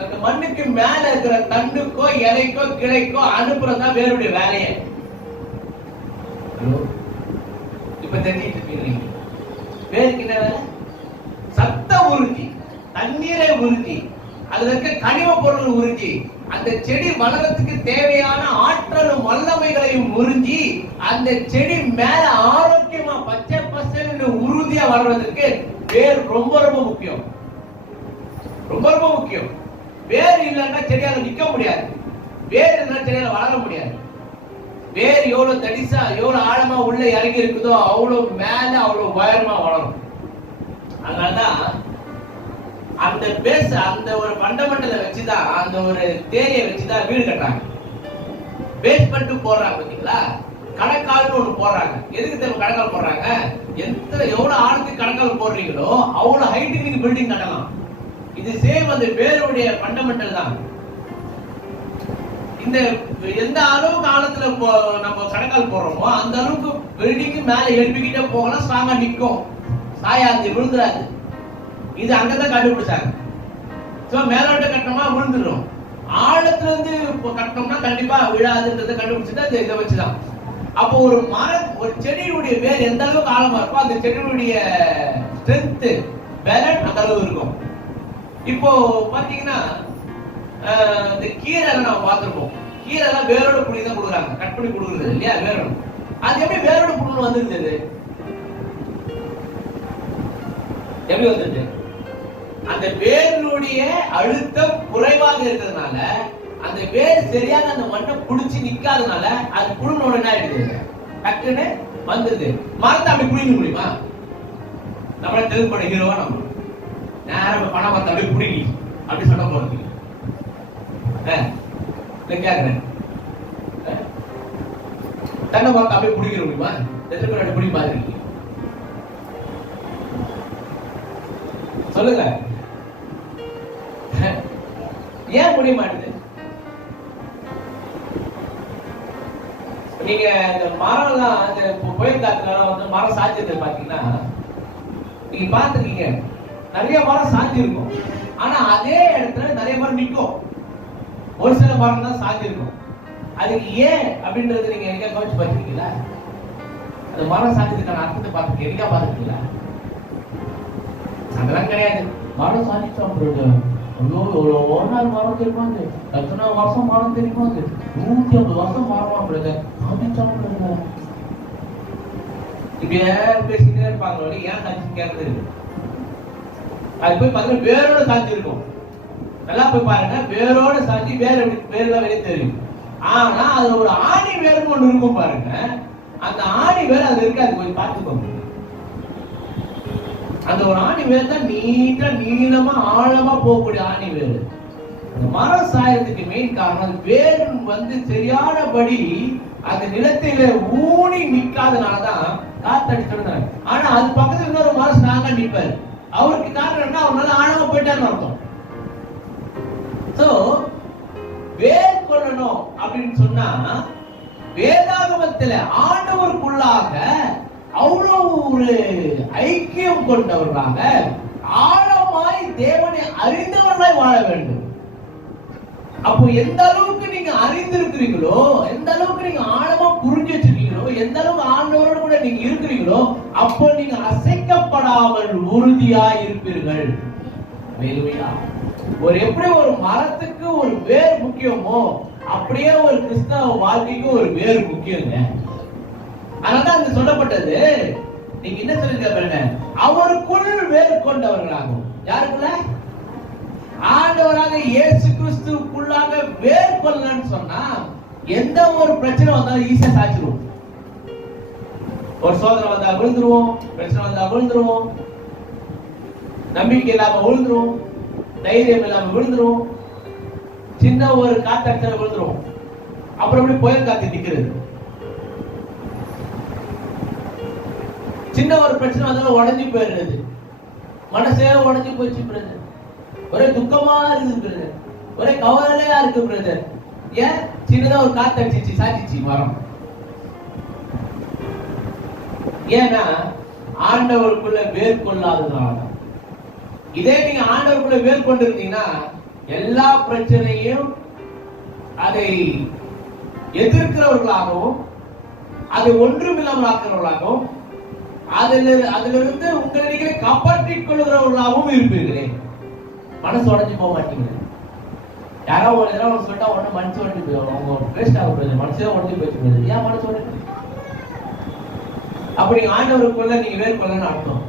அந்த மண்ணுக்கு மேல இருக்கிற தண்டுக்கோ இலைக்கோ கிளைக்கோ அனுப்புறதுதான் வேருடைய வேலையே. இப்ப தெரிஞ்சிட்டு இருக்கீங்க, வேருக்கு என்ன வேலை? சத்த உறிஞ்சி, தண்ணீரை உறிஞ்சி, அதுல இருக்க கனிம பொருள் உறிஞ்சி, அந்த செடி வளரத்துக்கு தேவையான ஆற்றலும் வல்லமைகளையும் உறிஞ்சி அந்த செடி மேல ஆரோக்கியமா பச்சை பசேல்னு உறுதியா வளர்வதற்கு வேர் ரொம்ப ரொம்ப முக்கியம். ரொம்ப ரொம்ப முக்கியம். வேர் இல்லைன்னா செடியால நிக்க முடியாது. வேர் இல்லைன்னா செடியால வளர முடியாது. வேர் எவ்வளவு தடிசா, எவ்வளவு ஆழமா உள்ள இறங்கி இருக்குதோ அவ்வளவு மேல அவ்வளவு உயரமா வளரும். அதனாலதான் அந்த பேஸ், அந்த ஒரு ஃபண்டமெண்டலை வச்சுதான், அந்த ஒரு தேரியை வச்சுதான் வீடு கட்டுறாங்க. பேஸ்மெண்ட் போடுறாங்க பாத்தீங்களா? கடற்கால்னு ஒண்ணு போடுறாங்க. எதுக்கு தெரியும் கடற்கால் போடுறாங்க? எவ்வளவு ஆழத்துக்கு கடற்கால் போடுறீங்களோ அவ்வளவு ஹைட்டுக்கு நீங்க பில்டிங் கட்டலாம். இது சேம் அந்த வேருடைய ஃபண்டமெண்டல் தான். இந்த எந்த அளவுக்கு ஆழத்துல நம்ம கடற்கால் போடுறோமோ அந்த அளவுக்கு பில்டிங் மேல எழுப்பிக்கிட்டே போகலாம், ஸ்ட்ராங்கா நிற்கும், சாயாது, விழுந்துராது. இது அங்கதான் கண்டுபிடிச்சாங்க. மேலோட்ட கட்டணமா விழுந்துடும், ஆழத்துல இருந்து கட்டணம்னா கண்டிப்பா விழாதுன்றதை கண்டுபிடிச்சிட்டு இதை வச்சுதான். அப்போ ஒரு ஒரு செடியுடைய வேர் எந்த அளவுக்கு ஆழமா இருக்கும், அந்த செடியுடைய ஸ்ட்ரென்த் பேலன்ஸ் அந்த அளவு இருக்கும். இப்போ பாத்தீங்கன்னா இந்த கீரை நம்ம பார்த்திருப்போம். கீரை எல்லாம் வேரோட புளி தான் கொடுக்குறாங்க, கட் பண்ணி கொடுக்குறது இல்லையா? வேரோட. அது எப்படி வேரோட புண்ணு வந்துருந்தது? எப்படி வந்துருது? அந்த வேருடைய அழுத்தம் குறைவாக இருக்கிறதுனால, அந்த வேர் சரியாக அந்த மண்ணை புடிச்சு நிக்காதனால அது புழுனோட என்ன ஆயிடுது, டக்குன்னு வந்துருது. மரத்தை அப்படி புடிக்க முடியுமா? நம்மள தெலுங்குபட ஹீரோவா நம்ம நேரம் பணம் பார்த்து அப்படியே புடிக்கி அப்படி சொல்ல போறது கேக்குறேன். தென்னை மரத்தை அப்படியே புடிக்கிற முடியுமா? தெலுங்குபட புடி பாத்துருக்கீங்க? சொல்லுங்க, ஏன் முடிய மாட்டேது? நீங்க இந்த மரம்லாம் அந்த புயல் காத்துனால வந்து மரம் சாய்ச்சது பாத்தீங்கன்னா, நீங்க பாத்துருக்கீங்க நிறைய மரம் சாய்ச்சி இருக்கும். ஆனா அதே இடத்துல நிறைய மரம் நிற்கும். ஒரு சில மரம் தான் சாய்ச்சி இருக்கும். அதுக்கு ஏன் அப்படின்றது நீங்க எங்க கவனிச்சு பார்த்துருக்கீங்களா? அந்த மரம் சாய்ச்சதுக்கான அர்த்தத்தை பார்த்துருக்கீங்க, எங்க பார்த்துருக்கீங்களா? அதெல்லாம் கிடையாது. மரம் சாதிச்சோம், ஒரு நாள் மரம் தெரியுமாங்க, எத்தனை வருஷம் மரம் தெரியுமாங்க, 150 வருஷம் மரமா பிரதர் சாதிச்சோம். இப்படியே பேசிட்டே இருப்பாங்க. ஏன் சாதிச்சு கேட்கறது? அது போய் பார்த்தீங்கன்னா வேரோட சாட்சி இருக்கும். நல்லா போய் பாருங்க, வேரோட சாட்சி வேறுதான் வெளியே தெரியும். ஆனா அதுல ஒரு ஆணி வேறுன்னு ஒண்ணு இருக்கும் பாருங்க. அந்த ஆணி வேறு அது இருக்காது, கொஞ்சம் பார்த்துக்கோங்க. அந்த ஒரு ஆணி வேர் தான் நீட்டா நீளமா ஆழமா போகக்கூடிய ஆணி வேறு. அந்த மரம் சாயத்துக்கு மெயின் காரணம் வேர் வந்து சரியானபடி அந்த நிலத்தில ஊனி நிக்காதனாலதான் காத்தடிச்சு. ஆனா அது பக்கத்துல இன்னொரு மரம் ஸ்ட்ராங்கா நிற்பாரு. அவருக்கு காரணம் அவனால ஆழமா போயிட்டான்னு அர்த்தம். சோ வேர் கொள்ளணும் அப்படின்னு சொன்னா, வேதாகமத்துல ஆண்டவருக்குள்ளாக அவ்வளவு ஒரு ஐக்கியம் கொண்டவர்களாக ஆழமாய் தேவனை அறிந்தவர்களாய் வாழ வேண்டும். அப்போ எந்த அளவுக்கு நீங்க அறிந்திருக்கிறீங்களோ, எந்த அளவுக்கு நீங்க ஆழமா புரிஞ்சு வச்சிருக்கீங்களோ, எந்த அளவுக்கு ஆண்டவரோட கூட நீங்க இருக்கிறீங்களோ, அப்போ நீங்க அசைக்கப்படாமல் உறுதியாய் இருப்பீர்கள். ஒரு எப்படி ஒரு மரத்துக்கு ஒரு வேர் முக்கியமோ அப்படியே ஒரு கிறிஸ்தவ வாழ்க்கைக்கு ஒரு வேர் முக்கியங்க. அதனால அங்க சொல்லப்பட்டது, நீங்க என்ன சொல்லுங்க பாருங்க, அவருக்குள் வேர் கொண்டவர்களாகும். யாருக்குள்ள? ஆண்டவராக இயேசு கிறிஸ்துவுக்குள்ளாக வேர் கொள்ளன்னு சொன்னா எந்த ஒரு பிரச்சனை வந்தாலும் ஈஸியா சாச்சிடுவோம். ஒரு சோதனை வந்தா விழுந்துருவோம், பிரச்சனை வந்தா விழுந்துருவோம், நம்பிக்கை இல்லாம விழுந்துருவோம், தைரியம் இல்லாம விழுந்துருவோம், சின்ன ஒரு காத்தடிச்சல விழுந்துருவோம். அப்புறம் எப்படி புயல் காத்து நிக்கிறது? சின்ன ஒரு பிரச்சனை வந்தாலும் உடஞ்சி போயிடுறது. மனசே உடஞ்சி போச்சு பிரதர், ஒரே துக்கமா இருக்குது பிரதர், ஒரே கவலையா இருக்கு பிரதர். ஏன்? சின்னதா ஒரு காத்து அடிச்சிச்சு, சாதிச்சு மரம். ஏன்னா ஆண்டவருக்குள்ள வேர் கொள்ளாததுனால. இதே நீங்க ஆண்டவருக்குள்ள வேர் கொண்டு இருந்தீங்கன்னா எல்லா பிரச்சனையும் அதை எதிர்க்கிறவர்களாகவும் அதை ஒன்றுமில்லாமலாக்கிறவர்களாகவும் அதிலிருந்து உங்களை நீங்களே காப்பாற்றிக் கொள்கிறவர்களாகவும் இருப்பீர்களே. மனசு உடஞ்சு போக மாட்டீங்க. யாராவது ஒரு இதெல்லாம் சொல்லிட்டா உடனே மனசு உடஞ்சு போயிடும். அவங்க வேஸ்ட் ஆகப்படுது, மனசே உடஞ்சு போயிட்டு. ஏன் மனசு உடஞ்சு? அப்படி ஆண்டவருக்குள்ள நீங்க வேர்கொள்ளன்னு அர்த்தம்.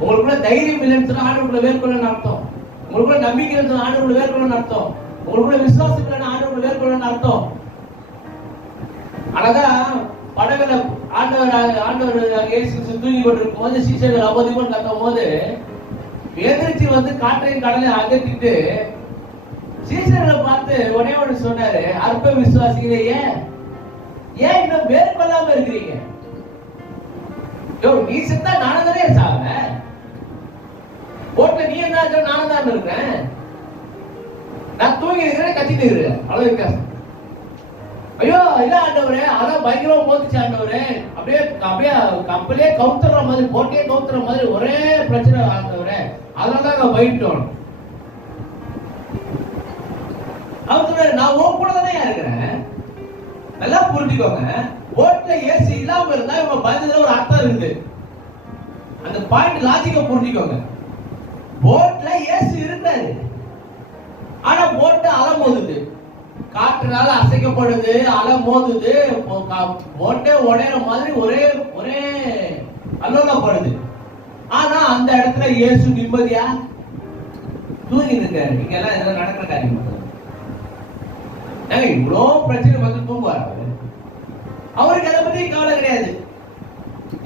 உங்களுக்குள்ள தைரியம் இல்லைன்னு சொன்னா ஆண்டவருக்குள்ள வேர்கொள்ளன்னு அர்த்தம். உங்களுக்குள்ள நம்பிக்கை இல்லைன்னு ஆண்டவருக்குள்ள வேர்கொள்ளன்னு அர்த்தம். உங்களுக்குள்ள விசுவாசம் இல்லைன்னு ஆண்டவருக்குள்ள வேர்கொள்ளன்னு அர்த்தம். அழகான் படகுல ஆண்டவர் இயேசு தூங்கி கொண்டிருக்கும் போது சீசர்கள் அபோதிமன் கத்தும் போது எதிர்ச்சி வந்து காற்றையும் கடலையும் அகற்றிட்டு சீசர்களை பார்த்து ஒரே ஒன்று சொன்னாரு, அற்ப விசுவாசிகளே, ஏன் இன்னும் வேர்கொள்ளாம இருக்கிறீங்க? நீ செத்தா நானே சாவ, போட்ல நீ என்ன நானும் தான் இருக்கிறேன், நான் தூங்கி இருக்கிறேன், கத்திட்டு இருக்கிறேன். அவ்வளவு வித்தியாசம். ஐயோ இல்ல ஆண்டவரே, அதான் பயங்கரமா போத்துச்சு ஆண்டவரே, அப்படியே அப்படியே கப்பலே கவுத்துற மாதிரி, போட்டே கவுத்துற மாதிரி ஒரே பிரச்சனை ஆண்டவரே, அதனாலதான் நான் போயிட்டோம். அவர் சொல்றாரு, நான் உன் கூட தானே இருக்கிறேன். நல்லா புரிஞ்சுக்கோங்க, போட்ல ஏசி இல்லாம இருந்தா இவங்க பயந்ததுல ஒரு அர்த்தம் இருக்குது. அந்த பாயிண்ட் லாஜிக்க புரிஞ்சுக்கோங்க. போட்ல ஏசி இருக்காது, ஆனா போட்டு அலை மோதுது, காற்றுனால அசைக்கப்படுது, அலை மோதுது, போட்டே உடையிற மாதிரி ஒரே ஒரே அல்லோலப்படுது. ஆனா அந்த இடத்துல இயேசு நிம்மதியா தூங்கி இருக்காரு. இங்க எல்லாம் இதெல்லாம் நடக்கிற காரியம். இவ்வளவு பிரச்சனை வந்து தூங்குவார். அவருக்கு எதை பத்தி கவலை கிடையாது,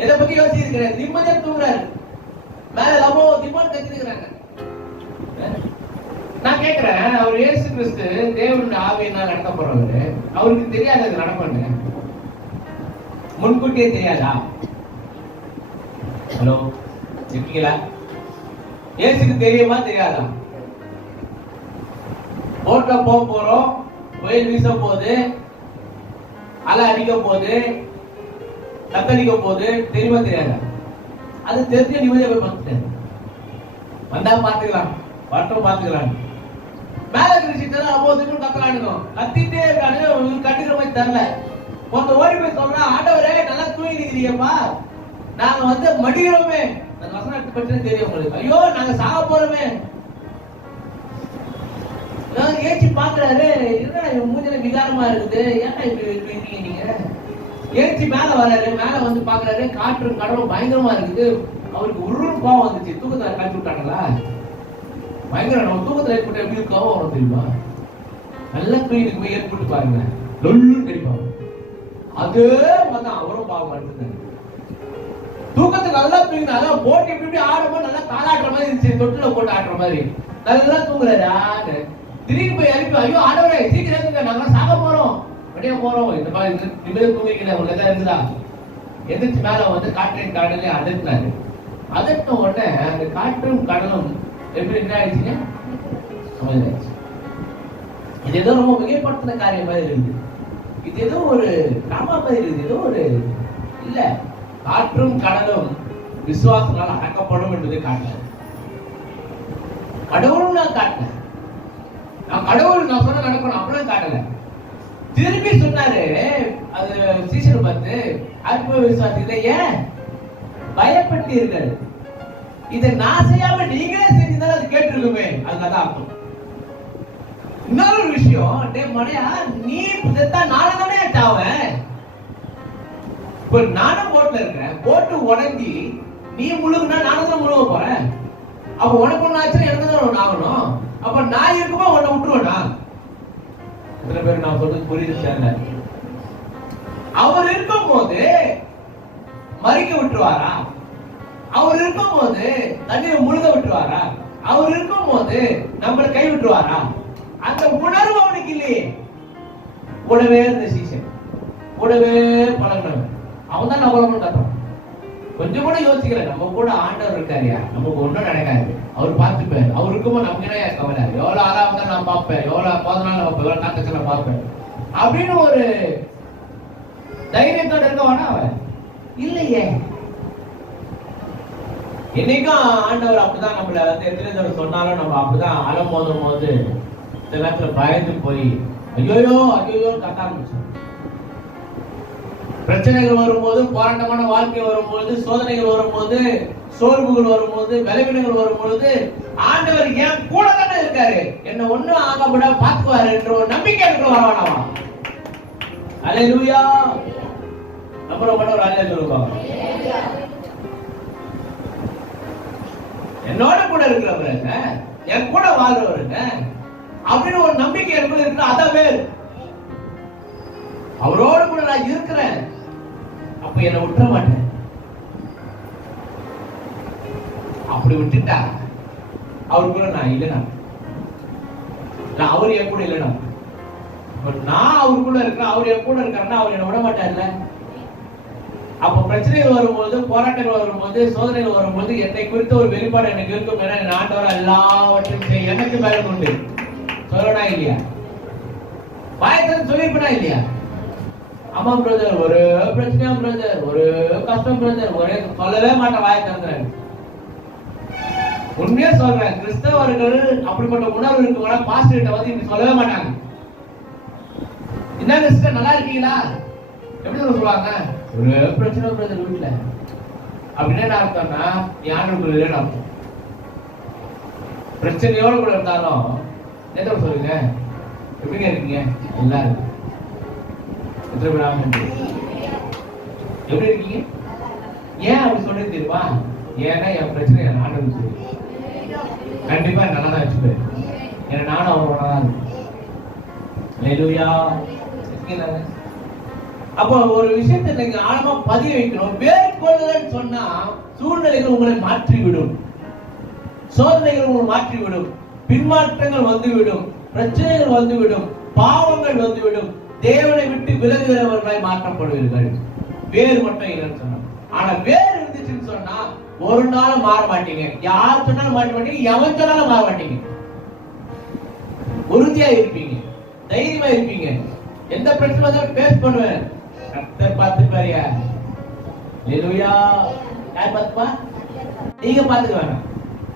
எதை பத்தி யோசிச்சு கிடையாது, நிம்மதியா தூங்குறாரு. மேல லபோ திமான் கத்திருக்கிறாங்க. நான் கேட்கிறேன், அவர் இயேசு கிறிஸ்து தேவனுடைய ஆவியினால் நடத்தப்படுறவரு, அவருக்கு தெரியாது அது நடப்பண்ணு? முன்கூட்டியே தெரியாதா? ஹலோ இருக்கீங்களா? இயேசுக்கு தெரியுமா தெரியாதா? போட்ட போறோம், புயல் வீச போகுது, அலை அடிக்க போகுது, தத்தளிக்க போகுது, தெரியுமா தெரியாதா? அது தெரிஞ்ச நிம்மதியா போய் பார்த்துட்டேன். வந்தா பாத்துக்கலாம், வரட்டும் பாத்துக்கலாம். மேல கிரிச்சிட்டு அப்போது கத்தலானுக்கும், கத்திட்டே இருக்கானு கண்டிக்கிற மாதிரி தரல. ஒருத்த ஓடி போய் சொல்றா, ஆண்டவரே நல்லா தூங்கி நிக்கிறீங்கப்பா, நாங்க வந்து மடிகிறோமே. அந்த வசனத்தை பற்றி தெரியும் உங்களுக்கு. ஐயோ நாங்க சாக போறோமே. ஏச்சி பாக்குறாரு, என்ன மூஞ்சில விகாரமா இருக்குது, ஏன்னா இப்படி இருக்கீங்க நீங்க? ஏச்சி மேல வராரு, மேல வந்து பாக்குறாரு, காற்றும் கடலும் பயங்கரமா இருக்குது. அவருக்கு ஒரு கோவம் வந்துச்சு. தூக்கத்துல கழிச்சு விட்டாங்களா? பயங்கர நம்ம தூக்கத்துல ஏற்பட்ட எப்படி கோவம் வரும் தெரியுமா? நல்ல தூங்கிட்டு போய் ஏற்பட்டு பாருங்க, லொல்லுன்னு தெரியுமா? அதே மாதிரி அவரும் பாவம் எடுத்துட்டாரு. தூக்கத்தை நல்லா தூங்கினாலும் போட்டு எப்படி ஆடும்போது நல்லா காலாடுற மாதிரி இருந்துச்சு, தொட்டில போட்டு ஆடுற மாதிரி நல்லா தூங்குறாரு. திடீர்னு போய் எழுப்பி, ஐயோ ஆடவரே சீக்கிரம் நாங்க சாக போறோம், வெளியே போறோம், இந்த மாதிரி நிமிட தூங்கிக்கல உங்களுக்கு இருந்தா எந்திரிச்சு மேல வந்து காற்றையும் கடலையும் அதட்டினாரு. அதட்டின உடனே அந்த காற்றும் கடலும் எப்படி என்ன ஆயிடுச்சுங்க? அமைதியாச்சு. இது ஏதோ ரொம்ப மிகைப்படுத்தின காரியம் மாதிரி இருக்கு. இது ஏதோ ஒரு டிராமா மாதிரி இருக்கு. ஏதோ ஒரு இல்ல, காற்றும் கடலும் விசுவாசனால் அடக்கப்படும் என்பதை காட்டினார். கடவுளும் நான் காட்டினேன், நான் கடவுள் நான் சொன்ன நடக்கணும் அப்படிலாம் காட்டல. திரும்பி சொன்னாரு, அது சீசன் பார்த்து, அற்ப விசுவாசத்தை ஏன் பயப்பட்டு இருக்காரு, இதை நான் செய்யாம நீங்களே செஞ்சுதான் அது கேட்டிருக்குமே. அதுதான் அர்த்தம். இன்னொரு விஷயம், டே மனையா, நீ செத்தா நானும் தானே சாவேன். இப்ப நானும் போட்ல இருக்கேன், போட்டு உடஞ்சி நீ முழுகுனா நானும் தான் முழுக போறேன். அப்ப உனக்கு ஒண்ணு ஆச்சு, எனக்கு தான் ஒண்ணு ஆகணும். அப்ப நான் இருக்குமா உன்னை விட்டுருவேனா? சில பேர் நான் சொல்றது புரியுது. அவர் இருக்கும் போது மறிக்க விட்டுருவாரா? அவர் இருக்கும் போது தண்ணீரை முழுக விட்டுருவாரா? அவர் இருக்கும் போது நம்மளை கை விட்டுருவாரா? அந்த உணர்வு அவனுக்கு இல்லையே. கூடவே இருந்த சீசன், கூடவே பழகினவன், அவன் தான் நம்பளம் கத்துறான். கொஞ்சம் கூட யோசிக்கிறேன். நம்ம கூட ஆண்டவர் இருக்காருயா, நமக்கு ஒன்றும் நடக்காது, அவர் பார்த்துப்பாரு. அவர் இருக்கும்போது நமக்கு என்ன கவலை? எவ்வளவு ஆளா வந்தா நான் பார்ப்பேன், எவ்வளவு போதனால நான் பார்ப்பேன், எவ்வளவு காத்தச்சல பார்ப்பேன் அப்படின்னு ஒரு தைரியத்தோட இருக்க வேணா அவன் இல்லையே. இன்னைக்கும் ஆண்டவர் அப்படிதான் நம்மள எத்தனை தடவை சொன்னாலும் நம்ம அப்படிதான் அலம் மோதும் போது இந்த நேரத்துல பயந்து போய் ஐயோயோ ஐயோயோ கத்த ஆரம்பிச்சோம். பிரச்சனைகள் வரும்போது, போராட்டமான வாழ்க்கை வரும்போது, சோதனைகள் வரும்போது, சோர்வுகள் வரும்போது, பலவீனங்கள் வரும்போது ஆண்டவர் என் கூட தானே இருக்காரு, என்ன ஒண்ணும் ஆகப்பட பாத்துக்குவாரு என்ற ஒரு நம்பிக்கை இருக்கு வரவானவா. அல்லேலூயா. நம்மள மட்டும் ஒரு அல்லேலூயா சொல்லுவாங்க. என்னோட கூட இருக்கிறவருங்க, என் கூட வாழ்றவருங்க அப்படின்னு ஒரு நம்பிக்கை இருக்கு. அதான் வேறு. அவரோடு கூட நான் இருக்கிறேன், அப்ப என்ன விட்டுற மாட்டேன். அப்படி விட்டுட்டா அவரு கூட நான் இல்லைனா, அவர் என் கூட இல்லைனா, நான் அவரு கூட இருக்கிறேன், அவர் என் கூட இருக்காருன்னா அவர் என்ன விட மாட்டார்ல. அப்ப பிரச்சனைகள் வரும்போது, போராட்டங்கள் வரும்போது, சோதனைகள் வரும்போது என்னை குறித்த ஒரு வெளிப்பாடு எனக்கு இருக்கும். ஏன்னா ஆண்டவர் எல்லாவற்றையும் செய்ய எனக்கு மேல உண்டு. சொல்லனா இல்லையா? வாயத்தன் சொல்லிருப்பா இல்லையா? ஆமா பிரதர், ஒரு பிரச்சனையா பிரதர், ஒரு கஷ்டம் பிரதர், ஒரே சொல்லவே மாட்டேன் வாயை திறந்துறேன். உண்மையா சொல்றேன், கிறிஸ்தவர்கள் அப்படிப்பட்ட உணர்வு இருக்கவங்க பாஸ்டர் கிட்ட வந்து இப்படி சொல்லவே மாட்டாங்க. என்ன சிஸ்டர் நல்லா இருக்கீங்களா எப்படி சொல்லுவாங்க? ஒரு பிரச்சனை பிரதர் வீட்டுல அப்படின்னு என்ன அர்த்தம்னா நீ ஆண்டுக்குள்ள அர்த்தம். பிரச்சனையோட கூட இருந்தாலும் என்ன சொல்லுங்க, எப்படிங்க இருக்கீங்க எல்லாரும் எப்படி இருக்கீங்க? ஏன் அப்படி சொல்லி தெரியுமா? ஏன்னா என் பிரச்சனை என் ஆண்டவருக்கு தெரியும். கண்டிப்பா நல்லா தான் வச்சுப்பேன். ஏன்னா நானும் அவரோட தான் இருக்கேன். அப்போ ஒரு விஷயத்தை நீங்க ஆழமா பதிய வைக்கணும். வேறுகொள்ளுதல் சொன்னா சூழ்நிலைகள் உங்களை மாற்றிவிடும், சோதனைகள் உங்களை மாற்றிவிடும், பின்மாற்றங்கள் வந்துவிடும், பிரச்சனைகள் வந்துவிடும், பாவங்கள் வந்துவிடும், தேவனை விட்டு விலகுகிறவர்களாய் மாற்றப்படுவீர்கள். வேறு மட்டும் இல்லைன்னு சொன்னா. ஆனா வேறு இருந்துச்சுன்னு சொன்னா ஒரு நாள் மாற மாட்டீங்க. யார் சொன்னாலும் மாற மாட்டீங்க, எவன் சொன்னாலும் மாற மாட்டீங்க. உறுதியா இருப்பீங்க, தைரியமா இருப்பீங்க. எந்த பிரச்சனை வந்தாலும் பேஸ் பண்ணுவேன். கர்த்தர் பார்த்துப்பாரியா? அல்லேலூயா. யார் பார்த்துப்பா? நீங்க பார்த்துக்க வேணாம்,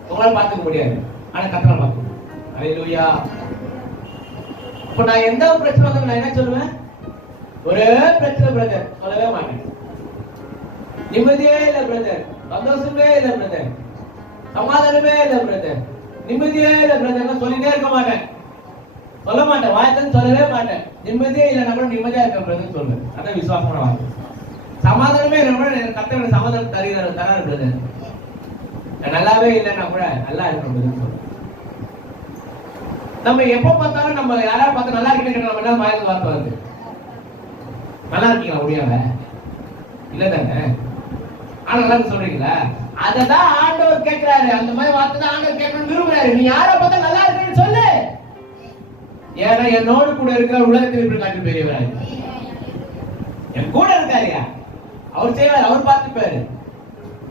உங்களால பார்த்துக்க முடியாது, ஆனா கர்த்தர் பார்த்துக்கணும். அல்லேலூயா. இப்ப நான் எந்த பிரச்சனை வந்தாலும் நான் என்ன சொல்லுவேன்? ஒரே பிரச்சனை பிரதர் சொல்லவே மாட்டேன். நிம்மதியே இல்ல பிரதர், சந்தோஷமே இல்ல பிரதர், சமாதானமே இல்ல பிரதர், நிம்மதியே இல்ல பிரதர் சொல்லிட்டே இருக்க மாட்டேன், சொல்ல மாட்டேன், வாய்த்தன்னு சொல்லவே மாட்டேன். நிம்மதியே இல்லைன்னா கூட நிம்மதியா இருக்க பிரதர் சொல்லுவேன். அதான் விசுவாசமான வார்த்தை. சமாதானமே இல்லைன்னா கர்த்தர் சமாதானம் தராரு பிரதர். நல்லாவே இல்லைன்னா கூட நல்லா இருக்க பிரதர் சொல்லுவேன். நம்ம எப்ப பார்த்தாலும் நம்ம யாராவது பார்த்து நல்லா இருக்கீங்க நம்ம என்ன வாய்க்கு வார்த்தை வருது? நல்லா இருக்கீங்களா? முடியாம இல்ல தானே? ஆனா நல்லா சொல்றீங்களா? அததான் ஆண்டவர் கேட்கிறாரு. அந்த மாதிரி வார்த்தை தான் ஆண்டவர் கேட்கணும்னு விரும்புறாரு. நீ யாரை பார்த்தா நல்லா இருக்கேன்னு சொல்லு. ஏன்னா என்னோடு கூட இருக்கிற உலகத்தில் இப்படி காட்டு பெரியவராரு, என் கூட இருக்காருயா, அவர் செய்வார், அவர் பார்த்துப்பாரு.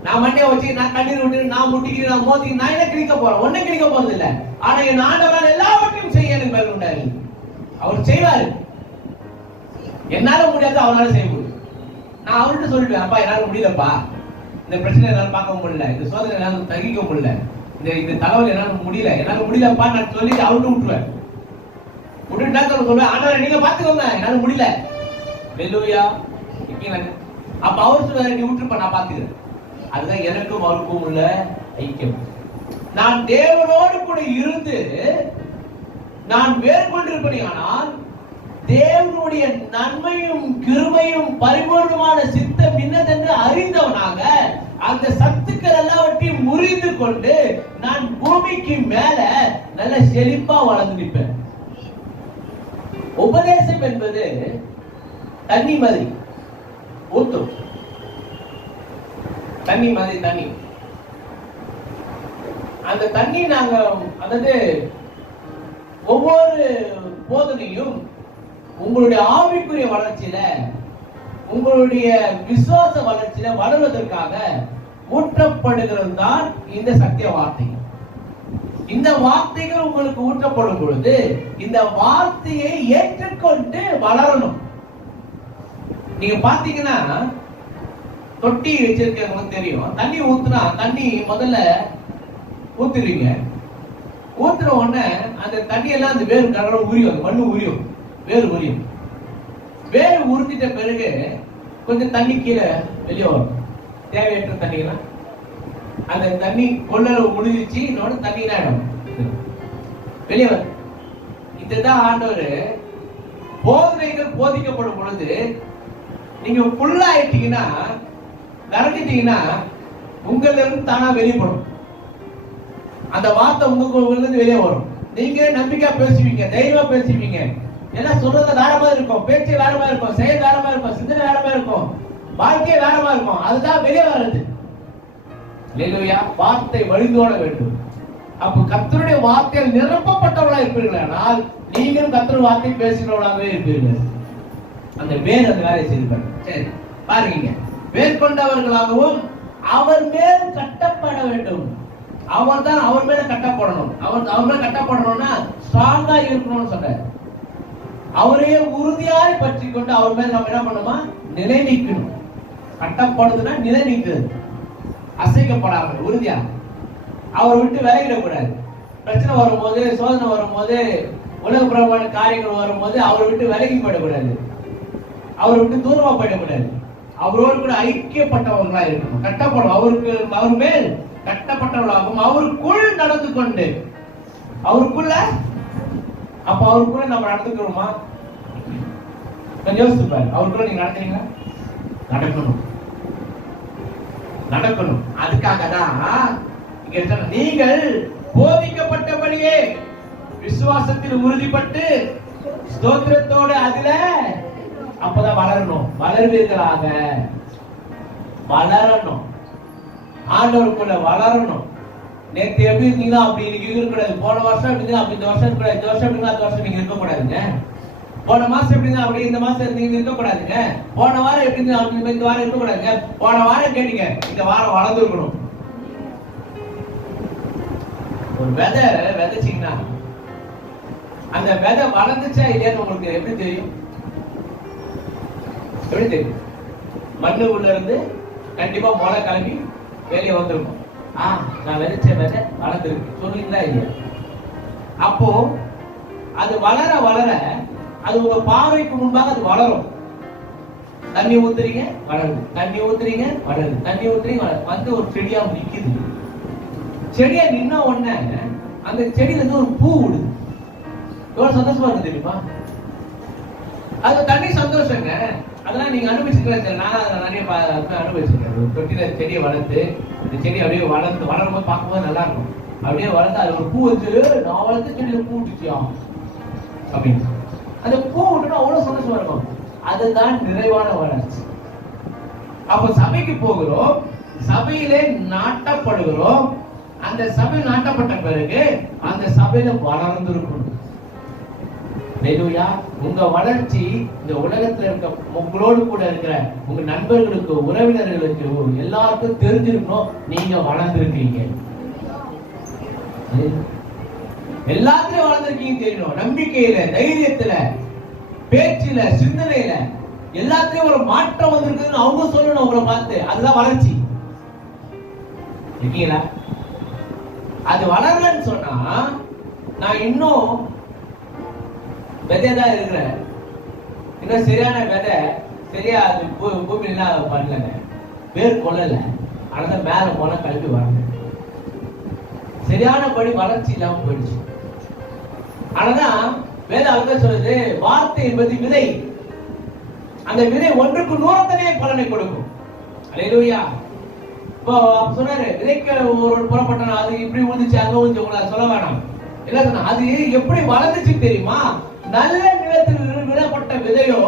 நான் மண்டையை வச்சு நான் கண்ணீர் விட்டு நான் முட்டிக்கிறேன், நான் மோதிக்கிறேன், நான் என்ன கிழிக்க போறேன்? ஒன்னும் கிழிக்க போறது இல்ல. ஆனா என் ஆண்டவர் எல்லாவற்றையும் செய்ய எனக்கு மேல் உண்டாரு. அவர் செய்வாரு. என்னால முடியாது, அவனால செய்ய முடியும். நான் அவர்கிட்ட சொல்லிடுவேன், அப்பா என்னால முடியலப்பா, இந்த பிரச்சனை என்னால பார்க்க முடியல, இந்த சோதனை என்னால தகிக்க முடியல, இந்த தலைவலி என்னால முடியலப்பா நான் சொல்லிட்டு அவர்கிட்ட விட்டுருவேன். விட்டுட்டா சொல்லுவேன், ஆண்டவரை நீங்க பாத்துக்கோங்க, என்னால முடியல. அல்லேலூயா. அப்ப அவர் சொல்லுவாரு, நீ விட்டுருப்பா நான் பாத்துக்கிறேன். அதுதான் எனக்கும் அவருக்கும் உள்ள ஐக்கியம். நான் தேவனோடு கூட இருந்து நான் வேறுபட்டிருப்பேன். ஆனால் தேவனுடைய நன்மையும் கிருபையும் பரிபூர்ணமான சித்தம் இன்னதென்று அறிந்தவனாக அந்த சத்துக்கள் எல்லாவற்றையும் முறிந்து கொண்டு நான் பூமிக்கு மேல நல்ல செழிப்பா வளர்ந்து நிற்பேன். உபதேசம் என்பது தண்ணி மாதிரி ஊத்தும், தண்ணி மாதிரி தண்ணி. அந்த தண்ணி நாங்க அதாவது ஒவ்வொரு போதனையும் உங்களுடைய ஆவிக்குரிய வளர்ச்சியில உங்களுடைய விசுவாச வளர்ச்சியில வளர்வதற்காக ஊற்றப்படுகிறது தான் இந்த சத்திய வார்த்தை. இந்த வார்த்தைகள் உங்களுக்கு ஊற்றப்படும் பொழுது இந்த வார்த்தையை ஏற்றுக்கொண்டு வளரணும். நீங்க பாத்தீங்கன்னா தொட்டி வச்சிருக்கிறவங்களுக்கு தெரியும், தண்ணி ஊத்துனா தண்ணி முதல்ல ஊத்துறீங்க, ஊத்துற உடனே அந்த தண்ணி எல்லாம் அந்த வேறு கடலும் உரியும், மண்ணு உரியும், வேறு உரியும். வேறு உறிஞ்சிட்ட பிறகு கொஞ்சம் தண்ணி கீழே வெளியே வரும். தேவையற்ற தண்ணிலாம் அந்த தண்ணி கொள்ளளவு முடிஞ்சிச்சு, இன்னொன்று தண்ணி தான் வெளியே வரும். இதுதான் ஆண்டவர் போதனைகள் போதிக்கப்படும் பொழுது நீங்க ஃபுல்லா ஆயிட்டீங்கன்னா, கரைஞ்சிட்டீங்கன்னா உங்கள இருந்து தானா வெளிப்படும். அந்த வார்த்தை உங்களுக்கு இருந்து வெளியே வரும். நீங்க நம்பிக்கையா பேசுவீங்க, தைரியமா பேசுவீங்க. எல்லாம் சொல்றது வேற மாதிரி இருக்கும், பேச்சு வேற மாதிரி இருக்கும், செயல் வேற மாதிரி இருக்கும், சிந்தனை வேற மாதிரி இருக்கும், வாழ்க்கை வேற மாதிரி இருக்கும். அதுதான் வெளியே வர்றது. அல்லேலூயா. வார்த்தை வழிந்தோட வேண்டும். அப்ப கர்த்தருடைய வார்த்தையில் நிரப்பப்பட்டவர்களா இருப்பீர்களானால் நீங்களும் கர்த்தருடைய வார்த்தை பேசுகிறவர்களாகவே இருப்பீர்கள். அந்த வேர் அந்த வேலையை செய்து சரி பாருங்க. வேர் கொண்டவர்களாகவும் அவர் மேல் கட்டப்பட வேண்டும். அவர் தான் அவர் மேல கட்டப்படணும். அவர் மேல கட்டப்படணும்னா ஸ்ட்ராங்கா இருக்கணும்னு சொல்றாரு. அவரையே உறுதியாய் பற்றி கொண்டு அவர் மேல நம்ம என்ன பண்ணுமா, நிலை நிற்கணும். கட்டப்படுதுன்னா நிலை நிற்கிறது, அசைக்கப்படாமல் உறுதியா. அவர் விட்டு விலகிடக்கூடாது. பிரச்சனை வரும்போது, சோதனை வரும்போது, உலகப்புறமான காரியங்கள் வரும்போது அவரை விட்டு விலகி போயிடக்கூடாது, அவரை விட்டு தூரமா போயிடக்கூடாது. அவரோடு கூட ஐக்கியப்பட்டவர்களா இருக்கணும். கட்டப்படும் அவருக்கு, அவர் மேல் கட்டப்பட்டவர்களாகவும் அவருக்குள் நடந்து கொண்டு, அவருக்குள்ள. அப்ப அவருக்குள்ள நம்ம நடந்துக்கிறோமா? கொஞ்சம் யோசிச்சு பாரு. அவருக்குள்ள நீங்க நடக்கிறீங்களா? நடக்கணும், நடக்கணும். அதுக்காக தான் நீங்கள் போதிக்கப்பட்டபடியே விசுவாசத்தில் உறுதிப்பட்டு ஸ்தோத்திரத்தோடு அதுல அப்பதான் வளரணும். வளர்வீர்களாக வளரணும், ஆண்டவருக்குள்ள வளரணும். நேற்று எப்படி இருந்தீங்களோ அப்படி இன்னைக்கு இருக்கக்கூடாது. போன வருஷம் எப்படி அப்படி இந்த வருஷம் இருக்கக்கூடாது. இந்த வருஷம் எப்படி அடுத்த வருஷம் நீங்க இருக்கக்கூடாதுங்க. போன மாசம் எப்படி அப்படி இந்த மாசம் நீங்க இருக்கக்கூடாதுங்க. போன வாரம் எப்படி அப்படி இந்த வாரம் இருக்கக்கூடாதுங்க. போன வாரம் கேட்டீங்க, இந்த வாரம் வளர்ந்துருக்கணும். ஒரு விதை விதைச்சீங்கன்னா அந்த விதை வளர்ந்துச்சா இல்லையான்னு உங்களுக்கு எப்படி தெரியும்? எப்படி தெரியும்? மண்ணு உள்ள இருந்து கண்டிப்பா முளை கிளம்பி வெளியே வந்துருக்கும். நான் விதைச்ச விதை வளர்ந்துருக்கு சொல்லுவீங்களா இல்லையா? அப்போ அது வளர வளர அது உங்க பார்வைக்கு முன்பாக அது வளரும். தண்ணி ஊத்துறீங்க வளருது, தண்ணி ஊத்துறீங்க வளருது, தண்ணி ஊத்துறீங்க வளருது. வந்து ஒரு செடியா நிக்குது. செடியா நின்ன உடனே அந்த செடியில இருந்து ஒரு பூ விடுது. எவ்வளவு சந்தோஷமா இருக்கு தெரியுமா? அது தண்ணி சந்தோஷங்க. அதெல்லாம் நீங்க அனுபவிச்சிருக்கீங்க. நான் நிறைய அனுபவிச்சிருக்கேன். தொட்டில செடியை வளர்த்து இந்த செடி அப்படியே வளர்ந்து வளரும் போது பார்க்கும்போது நல்லா இருக்கும். அப்படியே வளர்ந்து அது ஒரு பூ வச்சு, நான் வளர்த்து செடியில பூ விட்டுச்சியா அப்படின்னு அந்த பூ விட்டுனா அவ்வளவு சந்தோஷமா இருக்கும். அதுதான் நிறைவான வளர்ச்சி. அப்ப சபைக்கு போகிறோம், சபையிலே நாட்டப்படுகிறோம். அந்த சபை நாட்டப்பட்ட பிறகு அந்த சபையில வளர்ந்திருக்கணும். உங்க வளர்ச்சி இந்த உலகத்துல இருக்க உங்களோடு கூட இருக்கிற உங்க நண்பர்களுக்கு, உறவினர்களுக்கு, எல்லாருக்கும் தெரிஞ்சிருக்கணும் நீங்க வளர்ந்திருக்கீங்க. எல்லாத்திலும் வளர்ந்திருக்கீங்க தெரியணும். நம்பிக்கையில, தைரியத்துல, பேச்சுல, சிந்தனையில எல்லாத்தையும் ஒரு மாற்றம் வந்திருக்குன்னு அவங்க சொல்லணும் உங்களை பார்த்து. அதுதான் வளர்ச்சி. இருக்கீங்களா? அது வளரலன்னு சொன்னா நான் இன்னும் விதையதான் இருக்கிறேன். இன்னும் சரியான விதை சரியா அது பூமியில பண்ணலங்க, வேர் கொள்ளல. ஆனா மேல போன கல்வி வரல, சரியானபடி வளர்ச்சி இல்லாம போயிடுச்சு. ஆனாதான் வேதாகமம் சொல்லுது, வார்த்தை என்பது விதை. அந்த விதை ஒன்றுக்கு 100 பலனை கொடுக்கும். அல்லேலூயா. இப்போ சொன்னாரு, விதைக்க ஒரு புறப்பட்ட அது இப்படி விழுந்துச்சு அங்க விழுந்து, உங்களை சொல்ல வேணாம். இல்ல சொன்னா அது எப்படி வளர்ந்துச்சு தெரியுமா? நல்ல நிலத்தில் விடப்பட்ட விதையோ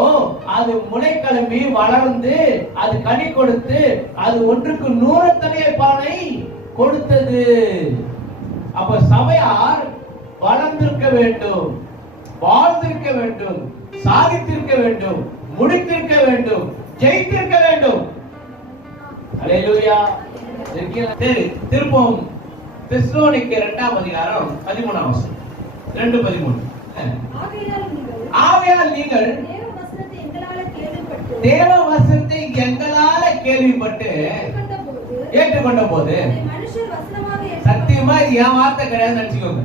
அது முளை கிளம்பி வளர்ந்து அது கனி கொடுத்து அது ஒன்றுக்கு 100 பலனை கொடுத்தது. அப்ப சபையார் வளர்ந்திருக்க வேண்டும், வாழ்ந்திருக்க வேண்டும், சாதித்திருக்க வேண்டும், முடித்திருக்க வேண்டும். ஜெயித்திருக்க வேண்டும். அல்லேலூயா. திருப்பம் தெசலோனிக்கேயர் 2ஆம் அதிகாரம் 13ஆம் வசனம். 2:13. ஆகையால் நீங்கள் தேவ வசனத்தை எங்களால கேள்விப்பட்டு ஏற்றுக்கொண்ட போது, சத்தியமா இது என் வார்த்தை கிடையாது நினைச்சுக்கோங்க.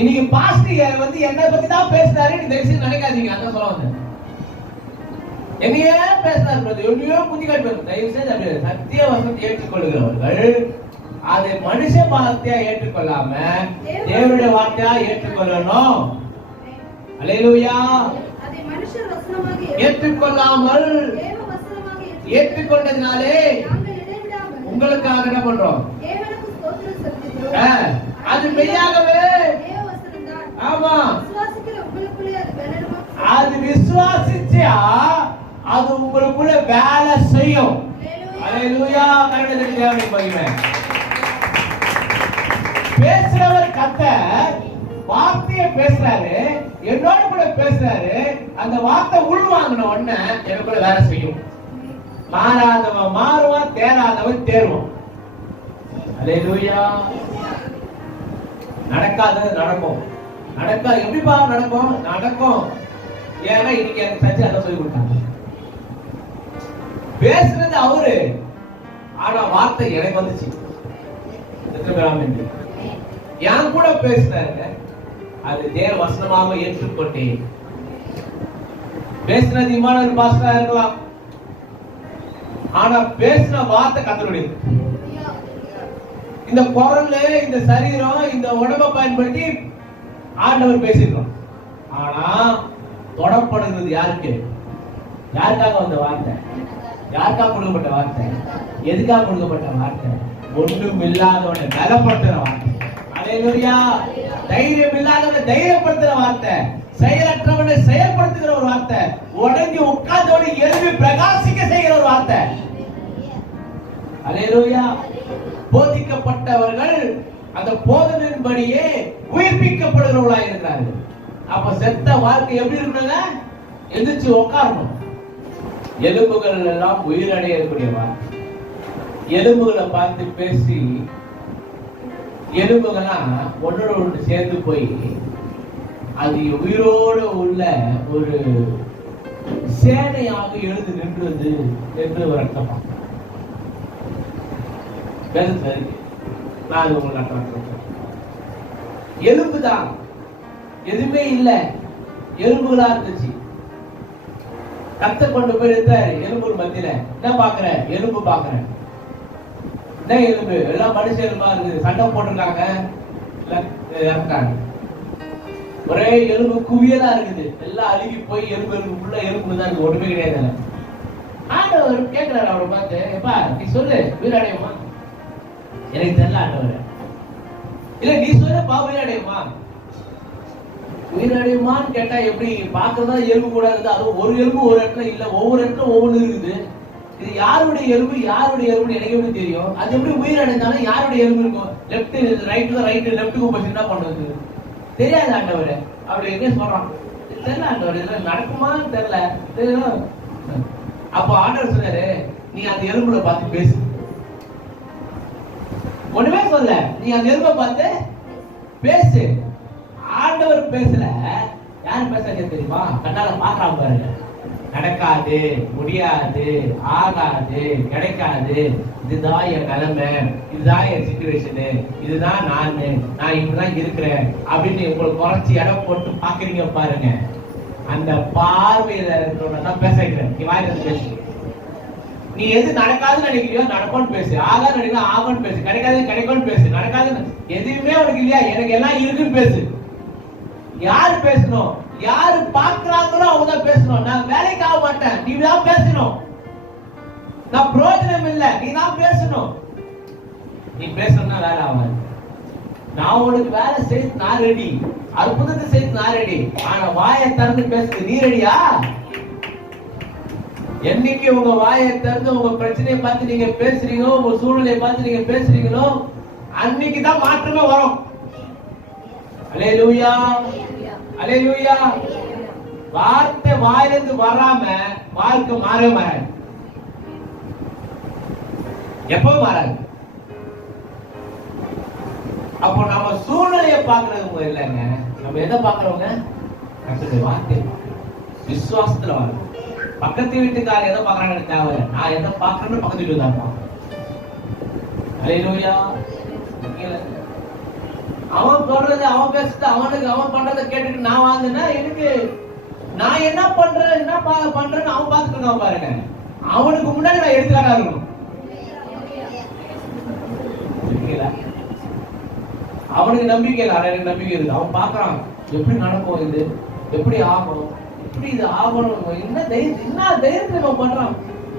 இன்னைக்கு பாஸ்டர் வந்து என்னை பத்தி தான் பேசுறாரு, நீ தயவுசெய்து நினைக்காதீங்க. அதான் சொல்ல வந்தேன். என்னையே பேசுறாரு, என்னையோ புத்தி காட்டு. தயவுசெய்து அப்படி சத்திய வசனத்தை ஏற்றுக்கொள்கிறவர்கள் அதை மனுஷ வார்த்தையா ஏற்றுக்கொள்ளாம தேவனுடைய வார்த்தையா ஏற்றுக்கொள்ளணும். அல்லேலூயா. ஏற்றுக்கொள்ளாமல் ஏற்றுக்கொண்டதினாலே உங்களுக்காக என்ன பண்றோம்? அது மெய்யாகவே, ஆமா, அது விசுவாசிச்சா அது உங்களுக்குள்ள வேலை செய்யும். அல்லேலூயா. கர்த்தருக்கு தேவனுடைய மகிமை. பேசுறவர் கர்த்தர் வார்த்தையை பேசுறாரு, என்னோட கூட பேசுறாரு. அந்த வார்த்தை உள்வாங்கின உடனே எனக்குள்ள வேலை செய்யும். மாறாதவன் மாறுவான், தேராதவன் தேர்வான். அல்லேலூயா. நடக்காதது நடக்கும். நடக்காது எப்படிப்பா நடக்கும்? நடக்கும். ஏன்னா இன்னைக்கு எனக்கு சச்சி அதை சொல்லி கொடுத்தாங்க. பேசுறது அவரு, ஆனா வார்த்தை எனக்கு வந்துச்சு. என் கூட பேசினாரு, அது தேவ வசனமாக ஏற்றுக்கொண்டேன். பேசினது இமானுவேல் பாஸ்டரா இருக்கலாம், ஆனா பேசின வார்த்தை கர்த்தருடையது. இந்த குரல், இந்த சரீரம், இந்த உடம்பை பயன்படுத்தி ஆண்டவர் பேசிக்கிறோம். ஆனா தொடப்படுகிறது யாருக்கு? யாருக்காக வந்த வார்த்தை? யாருக்காக கொடுக்கப்பட்ட வார்த்தை? எதுக்காக கொடுக்கப்பட்ட வார்த்தை? ஒன்றும் இல்லாதவனை பலப்படுத்துற வார்த்தை. அல்லேலூயா. தைரியம் இல்லாதவனை தைரியப்படுத்துற வார்த்தை, செயலற்றவனை செயல்படுத்துகிற ஒரு வார்த்தை, உடஞ்சி உட்கார்ந்தவனை எழுப்பி பிரகாசிக்க செய்கிற ஒரு வார்த்தை. அல்லேலூயா. போதிக்கப்பட்டவர்கள் அந்த போதனையின்படியே உயிர்ப்பிக்கப்படுகிறவர்களாக இருக்கிறார்கள். அப்ப செத்த வாழ்க்கை எப்படி இருக்குங்க? எந்திரிச்சு உட்காரணும். எலும்புகள் எல்லாம் உயிரடையக்கூடிய வார்த்தை. எலும்புகளை பார்த்து பேசி எலும்புகள்லாம் ஒன்னோட ஒன்று சேர்ந்து போய் அது உயிரோடு உள்ள ஒரு சேனையாக எழுந்து நின்றது என்று ஒரு அர்த்தம். நான் உங்களுக்கு எலும்புதான், எதுவுமே இல்ல, எலும்புகளா இருந்துச்சு. கத்த கொண்டு போய் எடுத்தாரு எலும்பு மத்தியில. என்ன பாக்குற? எலும்பு பாக்குறேன். என்ன எலும்பு? எல்லாம் மனுஷ எலும்பா இருக்குது. சண்டை போட்டிருக்காங்க, ஒரே எலும்பு குவியலா இருக்குது. எல்லாம் அழுகி போய் எலும்பு எலும்புக்குள்ள எலும்புதான் இருக்கு, ஒண்ணுமே கிடையாது. ஆண்டவர் கேட்கிறாரு அவரை பார்த்து, எப்பா நீ சொல்லு உயிரடையுமா? எனக்கு தெரியல ஆண்டவர். இல்ல நீ சொல்லுப்பா உயிரடையுமா? உயிரடையுமான்னு கேட்டா எப்படி? பாக்குறதா எலும்பு கூட இருக்குது. அதுவும் ஒரு எலும்பு ஒரு இடத்துல இல்ல, ஒவ்வொரு இடத்துல ஒவ்வொன்று இருக்குது. இது யாருடைய எலும்பு யாருடைய எலும்பு எனக்கு எப்படி தெரியும்? அது எப்படி உயிரடைந்தாலும் யாருடைய எலும்பு இருக்கும்? லெப்ட் ரைட்ல ரைட் லெப்ட்டுக்கு போய் என்ன பண்ணுறது தெரியாது ஆண்டவர். அப்படி என்ன சொல்றான்? தெரியல ஆண்டவர், இதெல்லாம் நடக்குமான்னு தெரியல. தெரியும். அப்போ ஆண்டவர் சொன்னாரு, நீ அந்த எலும்புல பார்த்து பேசு. ஒண்ணுமே சொல்ல, நீ அந்த எலும்பை பார்த்து பேசு. ஆண்டவர் பேசல, யார் பேசுறது தெரியுமா? கண்ணால பாக்குறாங்க பாருங்க. நடக்காது, முடியாது, ஆகாது, கிடைக்காது, இதுதான் என் நிலைமை, இதுதான் என் சிச்சுவேஷனு, இதுதான் நான் இப்படிதான் இருக்கிறேன் அப்படின்னு உங்களுக்கு குறைச்சி இடம் போட்டு பாக்குறீங்க பாருங்க. அந்த பார்வையில இருக்கிறவங்க பேச வைக்கிறேன். நீ வாயில பேசு. நீ எது நடக்காதுன்னு நினைக்கிறியோ நடக்கும்னு பேசு, ஆகாது நினைக்கிறோம் ஆகும்னு பேசு, கிடைக்காது கிடைக்கும்னு பேசு, நடக்காதுன்னு எதுவுமே உனக்கு இல்லையா, எனக்கு எல்லாம் இருக்குன்னு பேசு. யாரு பேசணும்? யாரு பாக்குறாங்களோ அவங்க தான் பேசணும். நான் வேலைக்கு ஆக மாட்டேன், நீ தான் பேசணும். நான் பிரயோஜனம் இல்லை, நீ தான் பேசணும். நீ பேசணும்னா வேலை ஆகாது. நான் உனக்கு வேலை செய்து நான் ரெடி, அற்புதத்தை செய்து நான் ரெடி, ஆனா வாயை திறந்து பேசுறது நீ ரெடியா? என்னைக்கு உங்க வாயை திறந்து உங்க பிரச்சனையை பார்த்து நீங்க பேசுறீங்களோ, உங்க சூழ்நிலையை பார்த்து நீங்க பேசுறீங்களோ, அன்னைக்குதான் மாற்றமே வரும். அல்லேலூயா, அல்லேலூயா. வார்த்தை வாயிலிருந்து வராம வாழ்க்கை மாறவே மாறாது. எப்பவும் மாறாது. அப்போ நம்ம சூழ்நிலையை பாக்குறது இல்லைங்க, நம்ம எதை பாக்குறவங்க? கர்த்தருடைய வார்த்தை விசுவாசத்துல வாங்க. பக்கத்து வீட்டுக்காரர் எதை பாக்குறாங்கன்னு தேவை, நான் எதை பாக்குறேன்னு பக்கத்து வீட்டு தான் பார்க்கணும். அல்லேலூயா. அவன் சொல்றது, அவன் பேசுறது, அவனுக்கு அவன் பண்றதை கேட்டுட்டு நான் வாங்கினா எனக்கு நான் என்ன பண்றேன் என்ன பண்றேன்னு அவன் பார்த்துட்டு பாருங்க. அவனுக்கு முன்னாடி நான் எடுத்துக்காட்டா இருக்கணும். அவனுக்கு நம்பிக்கை இல்லை, எனக்கு நம்பிக்கை இருக்கு. அவன் பாக்குறான் எப்படி நடக்கும், இது எப்படி ஆகும், எப்படி இது ஆகணும், என்ன தைரியத்தை நம்ம பண்றான்,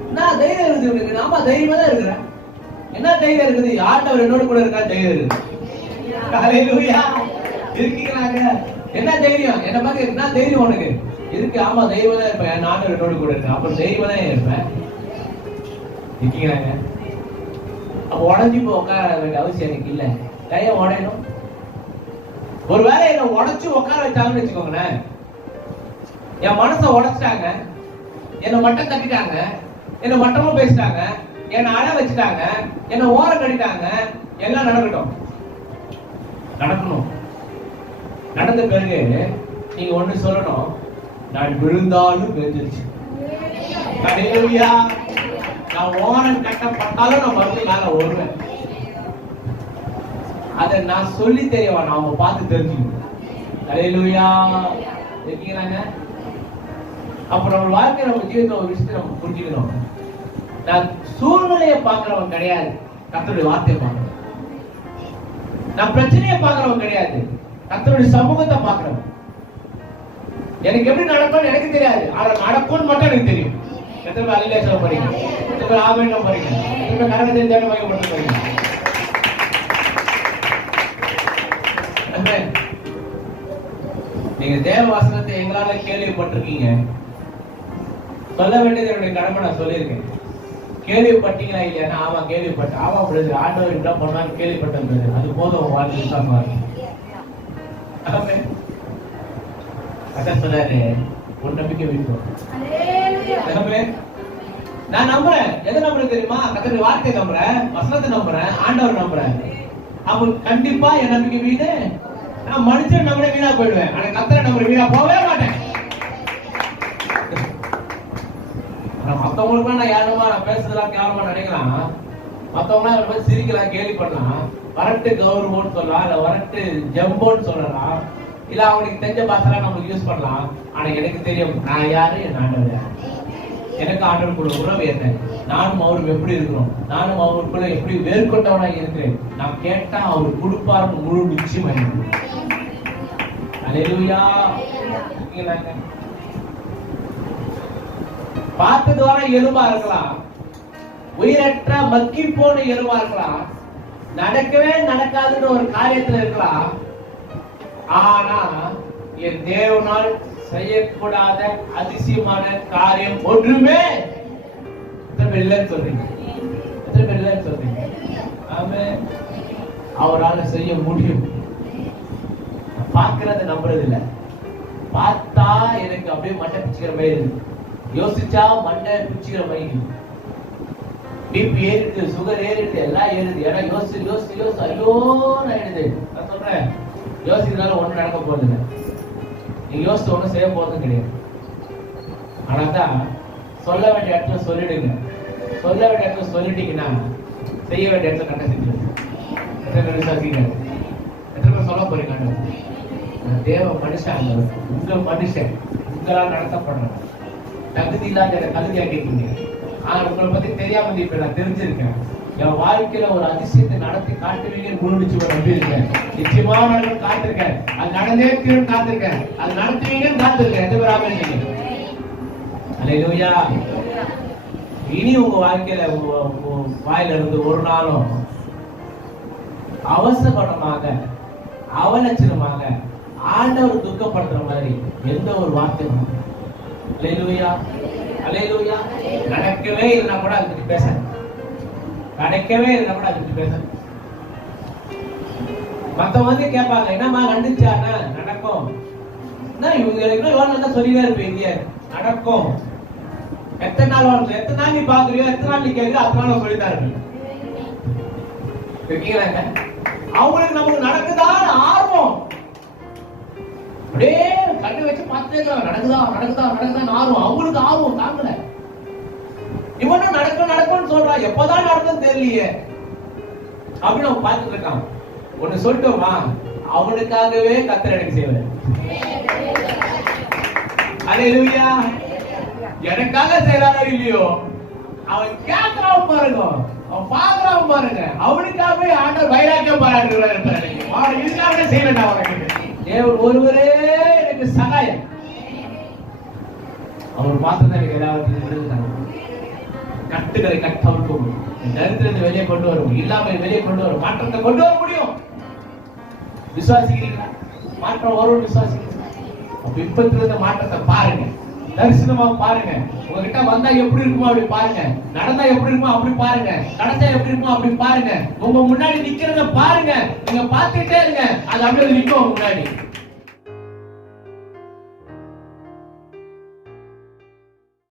என்ன தைரியம் இருக்குது. நாம தைரியமா தான் இருக்கிறேன். என்ன தைரியம் இருக்குது? ஆண்டவர் என்னோட கூட இருக்கா, தைரியம் இருக்கு. ஹல்லேலூயா. இருக்கீங்களாங்க? என்ன தைரியம்? என்ன மாதிரி என்ன தைரியம் உனக்கு இருக்கு? ஆமா தைரியமா தான் இருப்பேன், ஆண்டவர் என்னோட கூட இருக்கேன். அப்புறம் தைரியமா தான் இருப்பேன். இருக்கீங்களாங்க? அப்ப உடஞ்சி போய் உட்கார வேண்டிய அவசியம் எனக்கு இல்ல. கையம் உடையணும். ஒருவேளை என்ன உடைச்சு உட்கார வச்சாங்கன்னு வச்சுக்கோங்களேன், என் மனசை உடைச்சிட்டாங்க, என்ன மட்டம் தட்டிட்டாங்க, என்ன மட்டமா பேசிட்டாங்க, என்ன அழ வச்சுட்டாங்க, என்ன ஓரம் கட்டிட்டாங்க, எல்லாம் நடக்கட்டும். நடக்கணும். நடந்த பிறகு நீங்க ஒண்ணு சொல்லணும், நான் விழுந்தாலும் விழுந்துருச்சு. ஹல்லேலூயா. நான் ஓரம் கட்டப்பட்டாலும் நான் மறுபடியும் மேல ஓடுவேன். அதை நான் சொல்லி தெரியவான், அவங்க பார்த்து தெரிஞ்சுக்கணும். ஹல்லேலூயா. இருக்கீங்களாங்க? அப்ப நம்ம வாழ்க்கை, நம்ம ஜீவிதத்துல ஒரு விஷயத்தை நம்ம புரிஞ்சுக்கணும். நான் சூழ்நிலையை பார்க்கிறவன் கிடையாது, கர்த்தருடைய வார்த்தையை பார்க்கிறேன். நான் பிரச்சனையை பார்க்கிறவன் கிடையாது, கர்த்தருடைய சமூகத்தை பார்க்கிறவன். எனக்கு எப்படி நடக்கும்னு எனக்கு தெரியாது, ஆனா நடக்கும்னு மட்டும் எனக்கு தெரியும். எத்தனை பேர் அல்லேலூயா சொல்ல போறீங்க? எத்தனை பேர் ஆமென் சொல்ல போறீங்க? எத்தனை பேர் கரங்களை தட்டி மகிமைப்படுத்த போறீங்க? நீங்க தேவ வசனத்தை எங்களால கேள்விப்பட்டிருக்கீங்க. சொல்ல வேண்டியது என்னுடைய கடமை, நான் சொல்லியிருக்கேன். கேள்விப்பட்டீங்களா இல்லையா? ஆமா கேள்விப்பட்டேன். ஆமா பிரதர், ஆண்டவர் என்ன பண்ணான்னு கேள்விப்பட்டேன். அது போதும் வாழ்க்கை விசுவாசமா இருக்கு. அதான் சொல்றாரு, ஒரு நம்பிக்கை வைப்போம். நான் நம்புறேன். எதை நம்புறேன் தெரியுமா? கர்த்தருடைய வார்த்தை நம்புறேன், வசனத்தை நம்புறேன், ஆண்டவர் நம்புறேன். அப்ப கண்டிப்பா என் நம்பிக்கை வீடு. நான் மனுஷன் நம்புற வீணா போயிடுவேன், ஆனா கர்த்தரை நம்புற வீணா போகவே மாட்டேன். மத்தவங்களுக்கு நான் யாருமா நான் பேசுறதெல்லாம் கேவலமா நினைக்கலாம். மத்தவங்க சிரிக்கலாம், கேள்வி பண்ணலாம், வரட்டு கௌரவம்னு சொல்லலாம், இல்ல வரட்டு ஜம்போன்னு சொல்லலாம், இல்ல அவனுக்கு தெரிஞ்ச பாசெல்லாம் நம்மளுக்கு யூஸ் பண்ணலாம். ஆனா எனக்கு தெரியும் நான் யாரு, என் ஆண்டவர் யாரு, எனக்கு ஆண்டவர் கூட உறவு என்ன, நானும் அவருக்கு எப்படி இருக்கிறோம், நானும் அவருக்குள்ள எப்படி வேறுபட்டவனா இருக்கிறேன். நான் கேட்டா அவர் கொடுப்பாருன்னு முழு நிச்சயமா இருக்கு. அல்லேலூயா. பார்த்தது வர எலும்பா இருக்கலாம், உயிரற்ற மக்கி போன எலும்பா இருக்கலாம், நடக்கவே நடக்காதுன்னு ஒரு காரியத்துல இருக்கலாம். ஆனா என் தேவனால் செய்யக்கூடாத அதிசயமான காரியம் ஒன்றுமே இல்லைன்னு சொல்றீங்க. சொல்றீங்க. ஆமென். அவரால் செய்ய முடியும். பார்க்கறத நம்புறது இல்ல, பார்த்தா எனக்கு அப்படியே மண்டை பிச்சுக்கிற மாதிரி இருக்கு, யோசிச்சா மண்டை பிச்சுக்கிற மாதிரி இருக்கு. பிபி ஏறிடுது, சுகர் ஏறிடுது, எல்லாம் ஏறுது. ஏன்னா யோசி யோசி யோசி ஐயோ ஆயிடுது. நான் சொல்றேன், யோசிக்கிறதுனால ஒண்ணு நடக்க போறது இல்லை. நீங்க யோசிச்சு ஒண்ணும் செய்ய போறதும் கிடையாது. ஆனாதான் சொல்ல வேண்டிய இடத்துல சொல்லிடுங்க. சொல்ல வேண்டிய இடத்துல சொல்லிட்டீங்கன்னா செய்ய வேண்டிய இடத்துல கண்ட செஞ்சிருங்க. எத்தனை விசுவாசிங்க? எத்தனை பேர் சொல்ல போறீங்க? தேவ மனுஷன், உங்க மனுஷன், உங்களால் நடத்தப்படுறாங்க. தகுதி இல்லாத கல்வியா கேட்கீங்க. ஆனா உங்களை பத்தி தெரியாம இப்ப நான் தெரிஞ்சிருக்கேன். என் வாழ்க்கையில ஒரு அதிசயத்தை நடத்தி காட்டுவீங்கன்னு முன்னிச்சு நம்பி இருக்கேன். நிச்சயமா நடந்து காத்திருக்கேன். அது நடந்தே தீரும் காத்திருக்கேன். அது நடத்துவீங்கன்னு காத்திருக்கேன். எந்த ஒரு ஆமென் சொல்லுங்க. அல்லேலூயா. இனி உங்க வாழ்க்கையில உங்க வாயில இருந்து ஒரு நாளும் அவசரமாக அவலட்சணமாக ஆண்டவர் துக்கப்படுத்துற மாதிரி எந்த ஒரு வார்த்தை அல்லேலூயா அல்லேலூயா நடக்கவே இல்லைன்னா கூட அதை பத்தி பேச, நடக்கவே இல்லைன்னா கூட அதை பத்தி பேச. மத்தவங்க வந்து கேட்பாங்க, என்னம்மா கண்டுச்சானா? நடக்கும். இவங்க எவ்வளவு தான் சொல்லிதான் இருப்பீங்க, நடக்கும். எத்தனை நாள் வாழ்க்கை, எத்தனை நாள் நீ பாக்குறியோ, எத்தனை நாள் நீ கேட்கிற, அத்தனை நாள் சொல்லிதான் இருப்பீங்க. அவங்களுக்கு நமக்கு நடக்குதான் ஆர்வம், அப்படியே கண்ணு வச்சு பார்த்துட்டே இருக்காங்க, நடக்குதா நடக்குதா நடக்குதான் ஆர்வம். அவங்களுக்கு ஆர்வம் தாங்கல. இவனும் நடக்கும் நடக்கும்னு சொல்றான், எப்பதான் நடக்கும் தெரியலையே அப்படின்னு அவன் பார்த்துட்டு இருக்கான். ஒண்ணு சொல்லிட்டோமா, அவனுக்காகவே கர்த்தர் எனக்கு செய்வார். அல்லேலூயா. எனக்காக செய்யறாரோ இல்லையோ, அவன் கேட்கறான் பாருங்க, அவன் பாக்குறான் பாருங்க, அவனுக்காகவே ஆண்டவர் வைராக்கியம் பாராட்டுகிறார். அவன் இதுக்காக செய்யல, அவனுக்கு தேவன் ஒருவரே எனக்கு சகாயம். அவர் பார்த்து தான் எனக்கு எல்லாத்தையும் கட்டுகளை கட்டவும், தரித்திரத்தை வெளியே கொண்டு வரும், இல்லாமல் வெளியே கொண்டு வரும், மாற்றத்தை கொண்டு வர முடியும். விசுவாசிக்கிறீங்களா? மாற்றம் வரும் விசுவாசிக்கிறீங்களா? அப்ப இப்பத்துல இருந்த மாற்றத்தை பாருங்க, தரிசனமா பாருங்க. உங்ககிட்ட வந்தா எப்படி இருக்குமோ அப்படி பாருங்க, நடந்தா எப்படி இருக்குமோ அப்படி பாருங்க, நடந்தா எப்படி இருக்குமோ அப்படி பாருங்க. உங்க முன்னாடி நிக்கிறத பாருங்க, நீங்க பார்த்துட்டே இருங்க, அது அப்படியே நிக்கும் முன்னாடி.